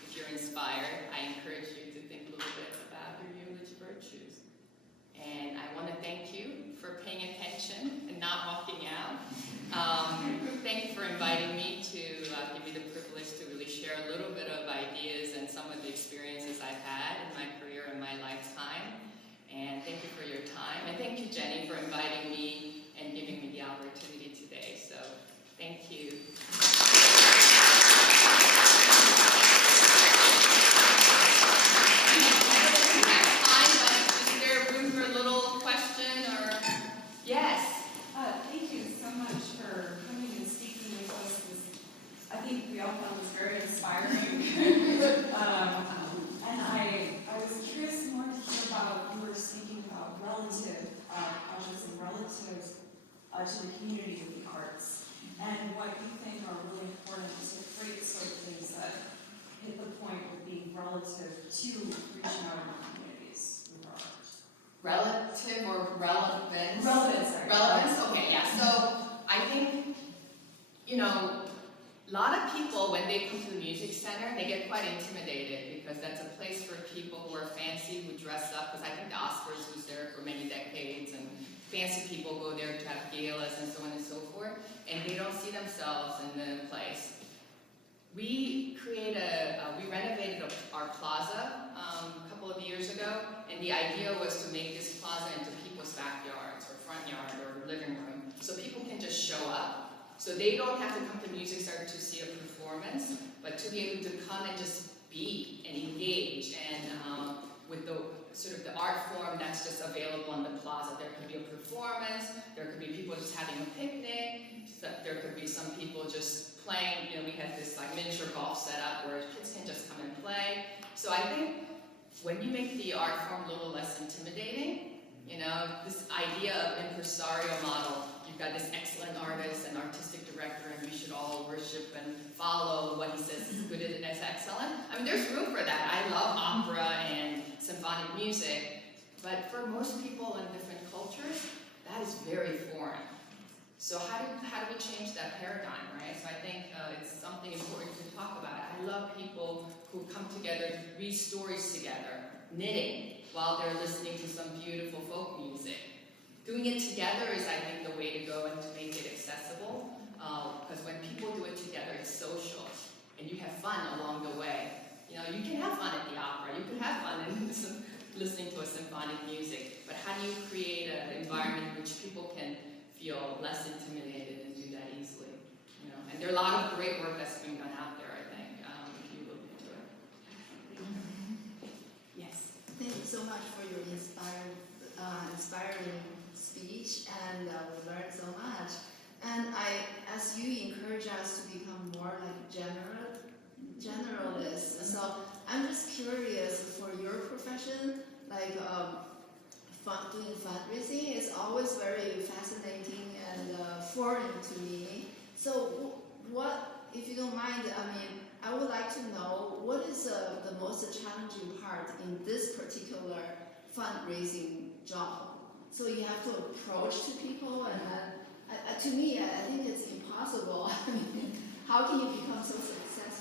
if you're inspired, I encourage you to think a little bit about your eulogy virtues. And I want to thank you for paying attention and not walking out. Thank you for inviting me to give me the privilege to really share a little bit of ideas and some of the experiences I've had in my career and my lifetime. And thank you for your time. And thank you, Jenny, for inviting me and giving me the opportunity today. So thank you. Thank you so much for coming and speaking with us. I think we all found this very inspiring. And I was curious more to hear about, you were speaking about relative projects and relative to the community of the arts, and what you think are really important to create sort of things that hit the point of being relative to reaching out in our communities with our art. Relative or relevance? Relevance, sorry. Relevance, okay, yeah. So I think, a lot of people, when they come to the music center, they get quite intimidated because that's a place for people who are fancy, who dress up, because I think the Oscars was there for many decades, and fancy people go there to have galas and so on and so forth, and they don't see themselves in the place. We renovated our plaza a couple of years ago, and the idea was to make this plaza into people's backyards or front yard or living room, so people can just show up. So they don't have to come to Music Center to see a performance, but to be able to come and just be and engage, and with the sort of the art form that's just available on the plaza. There could be a performance, there could be people just having a picnic, there could be some people just playing. We had this like miniature golf setup where kids can just come and play. So I think when you make the art form a little less intimidating, this idea of impresario model, you've got this excellent artist and artistic director, and we should all worship and follow what he says is good and as excellent. I mean, there's room for that. I love opera and symphonic music, but for most people in different cultures, that is very foreign. So how do we change that paradigm, right? So I think it's something important to talk about. I love people who come together to read stories together, knitting, while they're listening to some beautiful folk music. Doing it together is, I think, the way to go and to make it accessible, because when people do it together, it's social, and you have fun along the way. You can have fun at the opera, you can have fun in listening to a symphonic music, but how do you create an environment in which people can feel less intimidated and do that easily? And there are a lot of great work that's being done out there, I think, if you look into it. Yes. Thank you so much for your inspiring speech, and we learned so much. And as you encourage us to become more like generalists, so I'm just curious for your profession, like doing fundraising is always very fascinating and foreign to me. So what, if you don't mind, I would like to know what is the most challenging part in this particular fundraising job. So you have to approach to people, and to me, I think it's impossible. How can you become so successful?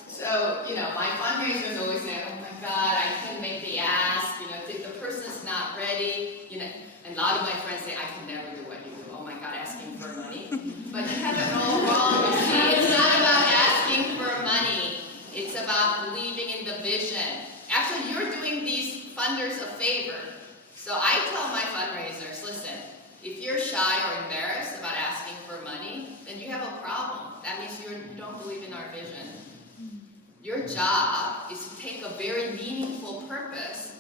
So, my fundraisers always say, oh my God, I couldn't make the ask, the person's not ready, and a lot of my friends say, I can never do what you do. Oh my God, asking for money. But you have it all wrong. You see, it's not about asking for money. It's about believing in the vision. Actually, you're doing these funders a favor. So I tell my fundraisers, listen, if you're shy or embarrassed about asking for money, then you have a problem. That means you don't believe in our vision. Your job is to take a very meaningful purpose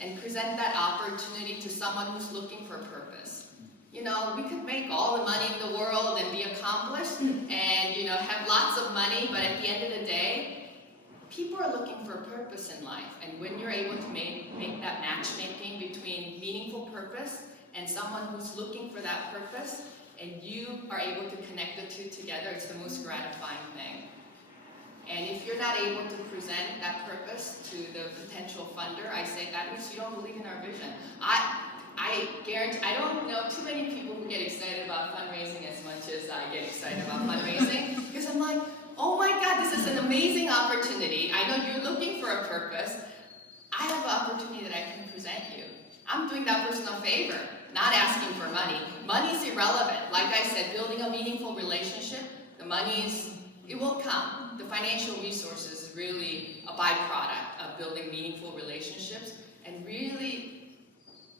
and present that opportunity to someone who's looking for purpose. You know, we could make all the money in the world and be accomplished and, you know, have lots of money, but at the end of the day, people are looking for purpose in life. And when you're able to make that matchmaking between meaningful purpose and someone who's looking for that purpose, and you are able to connect the two together, it's the most gratifying thing. And if you're not able to present that purpose to the potential funder, I say that means you don't believe in our vision. I guarantee, I don't know too many people who get excited about fundraising as much as I get excited about fundraising, because I'm like, oh my God, this is an amazing opportunity. I know you're looking for a purpose. I have an opportunity that I can present you. I'm doing that person a favor, not asking for money. Money's irrelevant. Like I said, building a meaningful relationship, the money's, it will come. The financial resources is really a byproduct of building meaningful relationships and really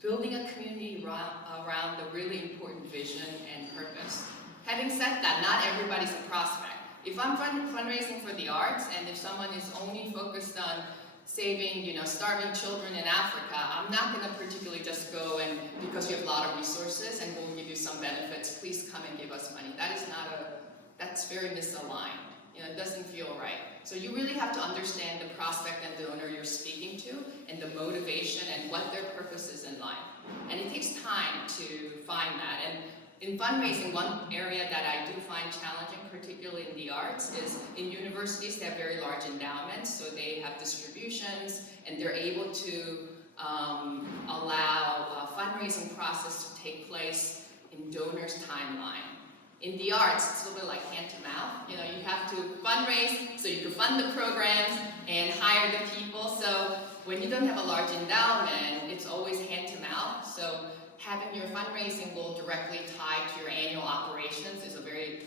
building a community around the really important vision and purpose. Having said that, not everybody's a prospect. If I'm fundraising for the arts, and if someone is only focused on saving, you know, starving children in Africa, I'm not going to particularly just go and, because you have a lot of resources and we'll give you some benefits, please come and give us money. That is not that's very misaligned. You know, it doesn't feel right. So you really have to understand the prospect and the donor you're speaking to, and the motivation and what their purpose is in life. And it takes time to find that. And in fundraising, one area that I do find challenging, particularly in the arts, is in universities they have very large endowments, so they have distributions, and they're able to allow a fundraising process to take place in donors' timeline. In the arts, it's a little bit like hand to mouth. You know, you have to fundraise so you can fund the programs and hire the people. So when you don't have a large endowment, it's always hand to mouth. So having your fundraising goal directly tied to your annual operations is a very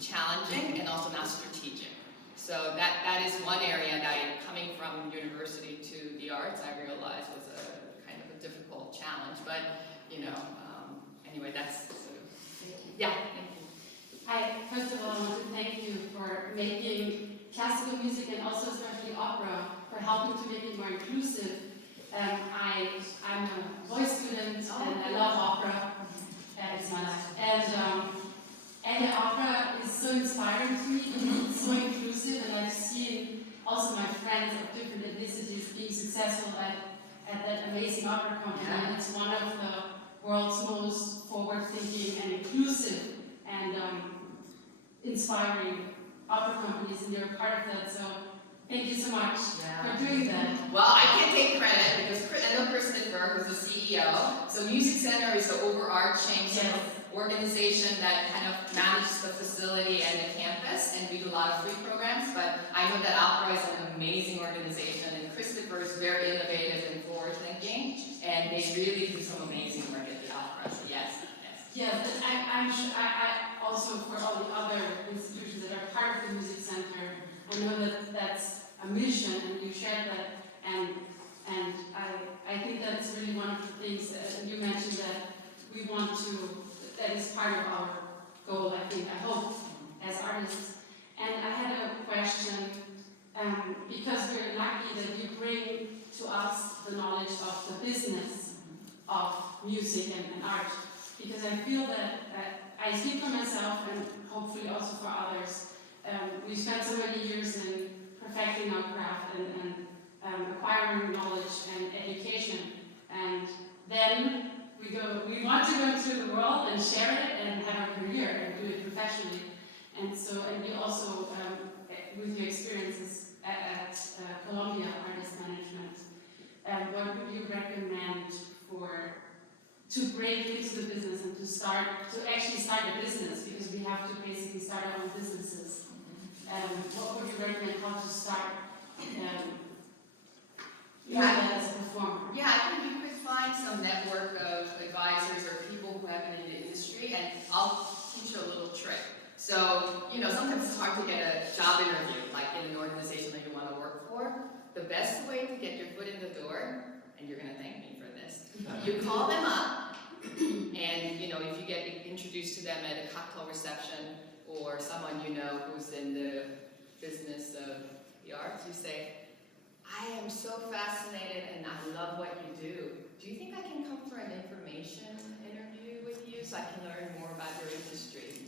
challenging and also not strategic. So that is one area that, coming from university to the arts, I realized was a kind of a difficult challenge. But, you know, anyway, that's sort of, yeah, thank you. Hi, first of all, I want to thank you for making classical music and also especially opera, for helping to make it more inclusive. I'm a voice student and I love opera. It's my life. And the opera is so inspiring to me, it's so inclusive, and I've seen also my friends of different ethnicities being successful at that amazing opera company. And it's one of the world's most forward-thinking and inclusive and inspiring opera companies, and you're a part of that. So thank you so much for doing that. Well, I can't take credit because I know Christopher, who's the CEO. So Music Center is the overarching sort of organization that kind of manages the facility and the campus, and we do a lot of free programs. But I know that opera is an amazing organization, and Christopher is very innovative and forward-thinking, and they really do some amazing work at the opera. So yes. Yeah, but I'm sure, I also, for all the other institutions that are part of the Music Center, I know that that's a mission, and you shared that, and I think that's really one of the things that you mentioned that we want to, that is part of our goal, I think, I hope, as artists. And I had a question, because we're lucky that you bring to us the knowledge of the business of music and art, because I feel that, I speak for myself and hopefully also for others, we spent so many years in perfecting our craft and acquiring knowledge and education, and then we want to go to the world and share it and have a career and do it professionally. And so, and you also, with your experiences at Columbia Artist Management, what would you recommend to break into the business and to actually start a business, because we have to basically start our own businesses? What would you recommend how to start that as a performer? Yeah, I think you could find some network of advisors or people who have been in the industry, and I'll teach you a little trick. So, you know, sometimes it's hard to get a job interview, like in an organization that you want to work for. The best way to get your foot in the door, and you're going to thank me for this, you call them up, and, you know, if you get introduced to them at a cocktail reception, or someone you know who's in the business of the arts, you say, I am so fascinated and I love what you do. Do you think I can come for an information interview with you so I can learn more about your industry?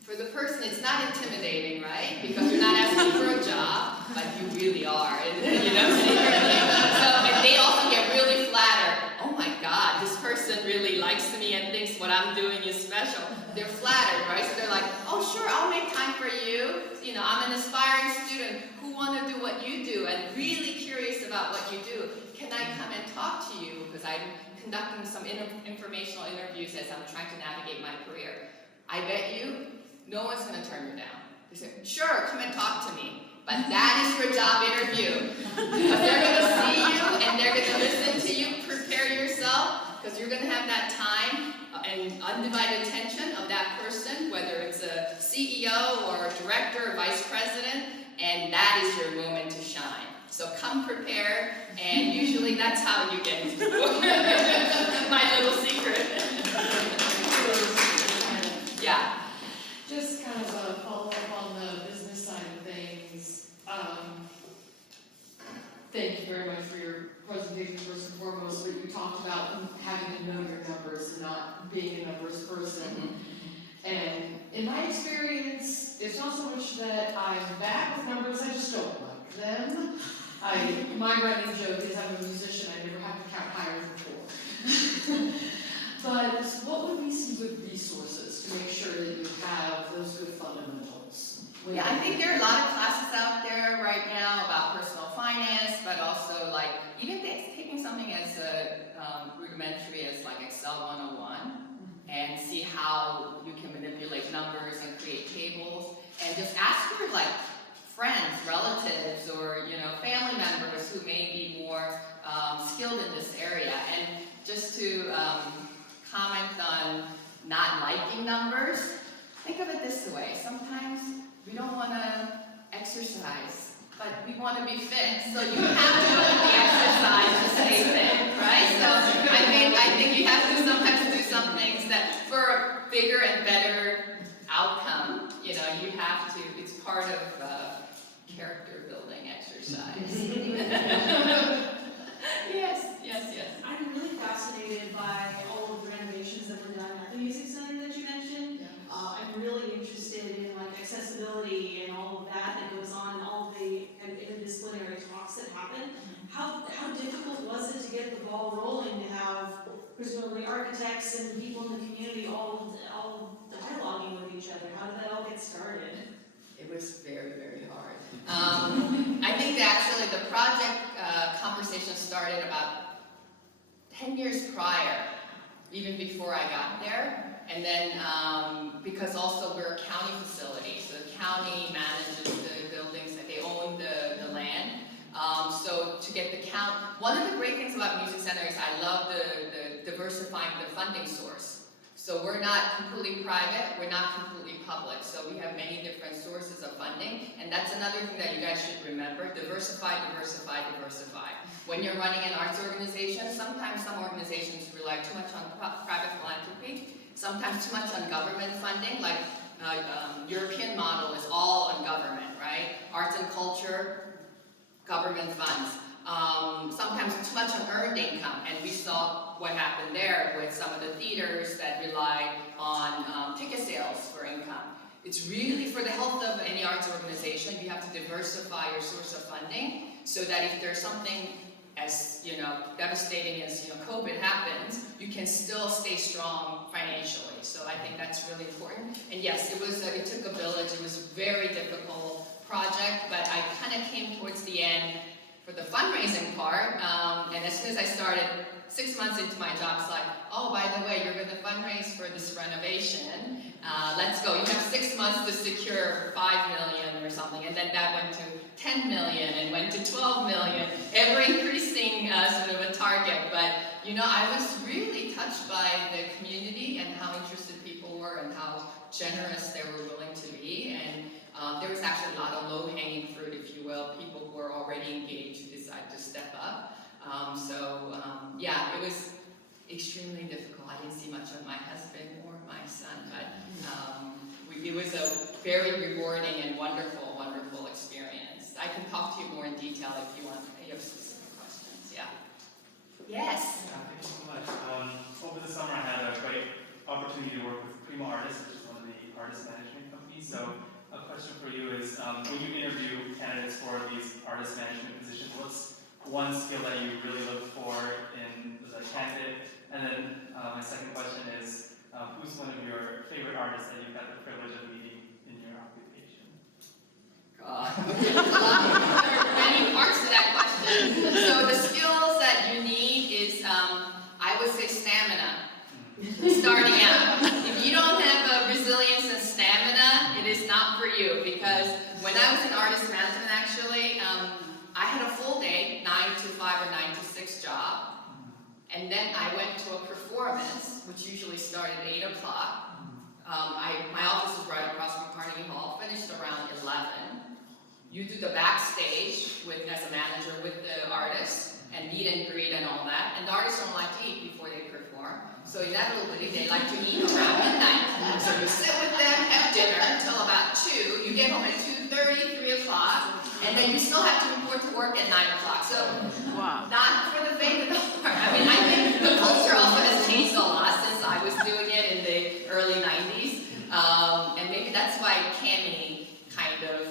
For the person, it's not intimidating, right? Because you're not asking for a job, but you really are, you know, secretly. So, and they also get really flattered. Oh my God, this person really likes me and thinks what I'm doing is special. They're flattered, right? So they're like, oh sure, I'll make time for you. You know, I'm an aspiring student who want to do what you do and really curious about what you do. Can I come and talk to you? Because I'm conducting some informational interviews as I'm trying to navigate my career. I bet you, no one's going to turn you down. They say, sure, come and talk to me. But that is your job interview. Because they're going to see you and they're going to listen to you. Prepare yourself because you're going to have that time and undivided attention of that person, whether it's a CEO or a director or vice president, and that is your moment to shine. So come prepared, and usually that's how you get into work. My little secret. Yeah. Just kind of a follow-up on the business side of things. Thank you very much for your presentation first and foremost, but you talked about having to know your numbers and not being a numbers person. And in my experience, it's not so much that I'm bad with numbers, I just don't like them. My running joke is I'm a musician, I never have to count higher than 4. But what would be some good resources to make sure that you have those good fundamentals? Yeah, I think there are a lot of classes out there right now about personal finance, but also like even taking something as rudimentary as like Excel 101 and see how you can manipulate numbers and create tables, and just ask your like friends, relatives, or family members who may be more skilled in this area. And just to comment on not liking numbers, think of it this way. Sometimes we don't want to exercise, but we want to be fit. So you have to do the exercise to stay fit, right? So I think you have to sometimes do some things that for a bigger and better outcome, you have to, it's part of character building exercise. Yes. I'm really fascinated by all of the renovations that were done at the Music Center that you mentioned. I'm really interested in like accessibility and all of that goes on, all of the kind of interdisciplinary talks that happen. How difficult was it to get the ball rolling to have presumably architects and people in the community all dialoguing with each other? How did that all get started? It was very, very hard. I think that actually the project conversation started about 10 years prior, even before I got there. And then, because also we're a county facility, so the county manages the buildings, that they own the land. So to get the count, one of the great things about Music Center is I love the diversifying the funding source. So we're not completely private, we're not completely public. So we have many different sources of funding, and that's another thing that you guys should remember: diversify. When you're running an arts organization, sometimes some organizations rely too much on private philanthropy, sometimes too much on government funding, like European model is all on government, right? Arts and culture, government funds. Sometimes too much on earned income, and we saw what happened there with some of the theaters that rely on ticket sales for income. It's really for the health of any arts organization, you have to diversify your source of funding so that if there's something as devastating as COVID happens, you can still stay strong financially. So I think that's really important. And yes, it took a village. It was a very difficult project, but I kind of came towards the end for the fundraising part. And as soon as I started, 6 months into my job, it's like, oh, by the way, you're going to fundraise for this renovation. Let's go. You have 6 months to secure $5 million or something, and then that went to 10 million and went to 12 million, ever increasing sort of a target. But I was really touched by the community and how interested people were and how generous they were willing to be. And there was actually a lot of low-hanging fruit, if you will, people who were already engaged who decided to step up. Yeah, it was extremely difficult. I didn't see much of my husband or my son, but it was a very rewarding and wonderful experience. I can talk to you more in detail if you want. You have specific questions. Yeah. Yes. Yeah, thank you so much. Over the summer, I had a great opportunity to work with Primo Artists, which is one of the artist management companies. So, a question for you is, when you interview candidates for these artist management positions, what's one skill that you really look for in a candidate? And then my second question is, who's one of your favorite artists that you've had the privilege of meeting in your occupation? There are many parts to that question. So the skills that you need is, I would say stamina. Starting out. If you don't have resilience and stamina, it is not for you. Because when I was in artist management, actually, I had a full day, 9 to 5 or 9 to 6 job. And then I went to a performance, which usually started at 8 o'clock. My office was right across from Carnegie Hall, finished around 11. You do the backstage as a manager with the artist, and meet and greet and all that. And the artists don't like to eat before they perform. So inevitably, they like to eat around midnight. So you sit with them, have dinner until about 2. You get home at 2:30, 3 o'clock, and then you still have to report to work at 9 o'clock. So not for the faint of the heart. I mean, I think the culture also has changed a lot since I was doing it in the early 90s. And maybe that's why Cami kind of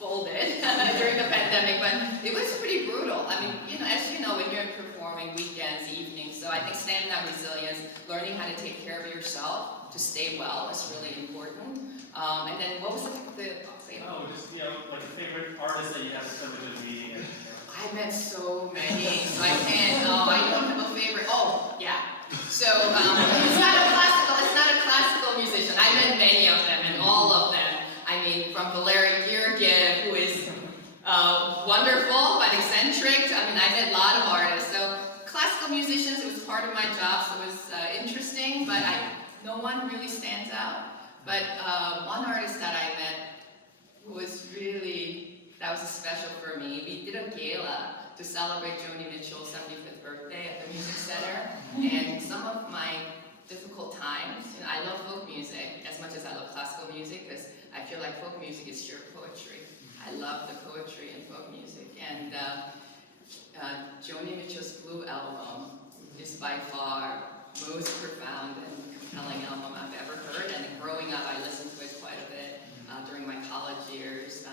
folded during the pandemic, but it was pretty brutal. I mean, as you know, when you're performing weekends, evenings, so I think stamina, resilience, learning how to take care of yourself to stay well is really important. And then what was the Oh, just, like a favorite artist that you have the privilege of meeting. I met so many, so I can't, I don't have a favorite. Oh, yeah. So, it's not a classical musician. I met many of them, and all of them. I mean, from Valentine Gelman, who is wonderful, but eccentric. I mean, I met a lot of artists. So, classical musicians, it was part of my job, so it was interesting, but no one really stands out. But one artist that I met who was that was special for me. We did a gala to celebrate Joni Mitchell's 75th birthday at the Music Center. And some of my difficult times, I love folk music as much as I love classical music, because I feel like folk music is sheer poetry. I love the poetry in folk music. And Joni Mitchell's Blue album is by far most profound and compelling album I've ever heard. And growing up, I listened to it quite a bit during my college years.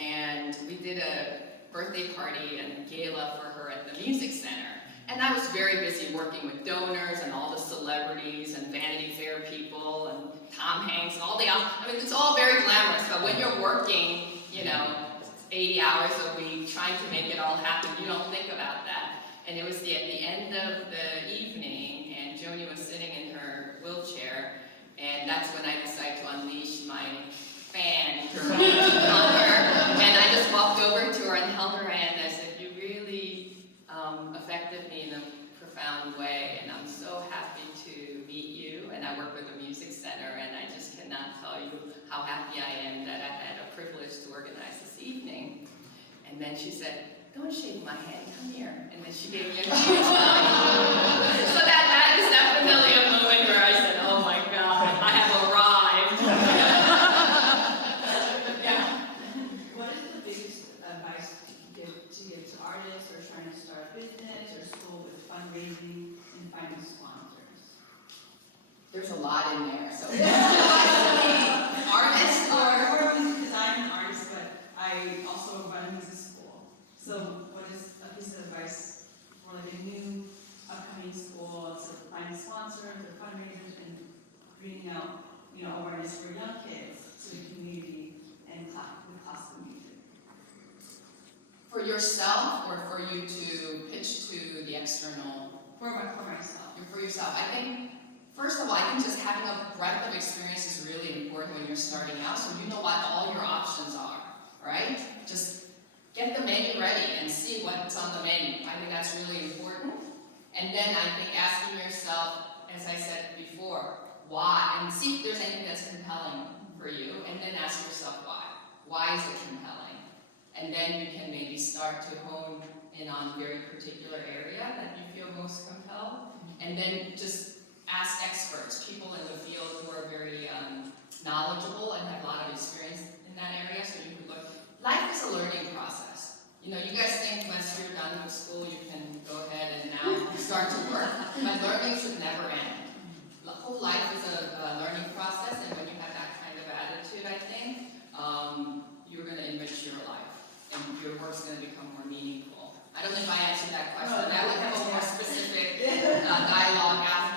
And we did a birthday party and a gala for her at the Music Center. And I was very busy working with donors and all the celebrities and Vanity Fair people and Tom Hanks and all it's all very glamorous, but when you're working, 80 hours a week trying to make it all happen, you don't think about that. And it was at the end of the evening, and Joni was sitting in her wheelchair, and that's when I decided to unleash my fan on her. And I just walked over to her and held her hand, and I said, "You really affected me in a profound way, and I'm so happy to meet you." And I work with the Music Center, and I just cannot tell you how happy I am that I had a privilege to organize this evening. And then she said, "Don't shake my hand, come here." And then she gave me a huge hug. So that is definitely a moment where I said, "Oh my God, I have arrived." Yeah. What is the biggest advice to give to artists or trying to start a business or school with fundraising and finding sponsors? There's a lot in there. So Artists or because I'm an artist, but I also run a music school. So what is a piece of advice for like a new upcoming school to find sponsors or fundraisers and bringing out awareness for young kids to the community and with classical music? For yourself or for you to pitch to the external? For myself. For yourself. I think, first of all, I think just having a breadth of experience is really important when you're starting out, so you know what all your options are, right? Just get the menu ready and see what's on the menu. I think that's really important. And then I think asking yourself, as I said before, why? And see if there's anything that's compelling for you, and then ask yourself why. Why is it compelling? And then you can maybe start to hone in on a very particular area that you feel most compelled. And then just ask experts, people in the field who are very knowledgeable and have a lot of experience in that area. So you can look, life is a learning process. You know, you guys think once you're done with school, you can go ahead and now start to work, but learning should never end. The whole life is a learning process, and when you have that kind of attitude, I think, you're going to enrich your life, and your work's going to become more meaningful. I don't know if I answered that question. I would have a more specific dialogue after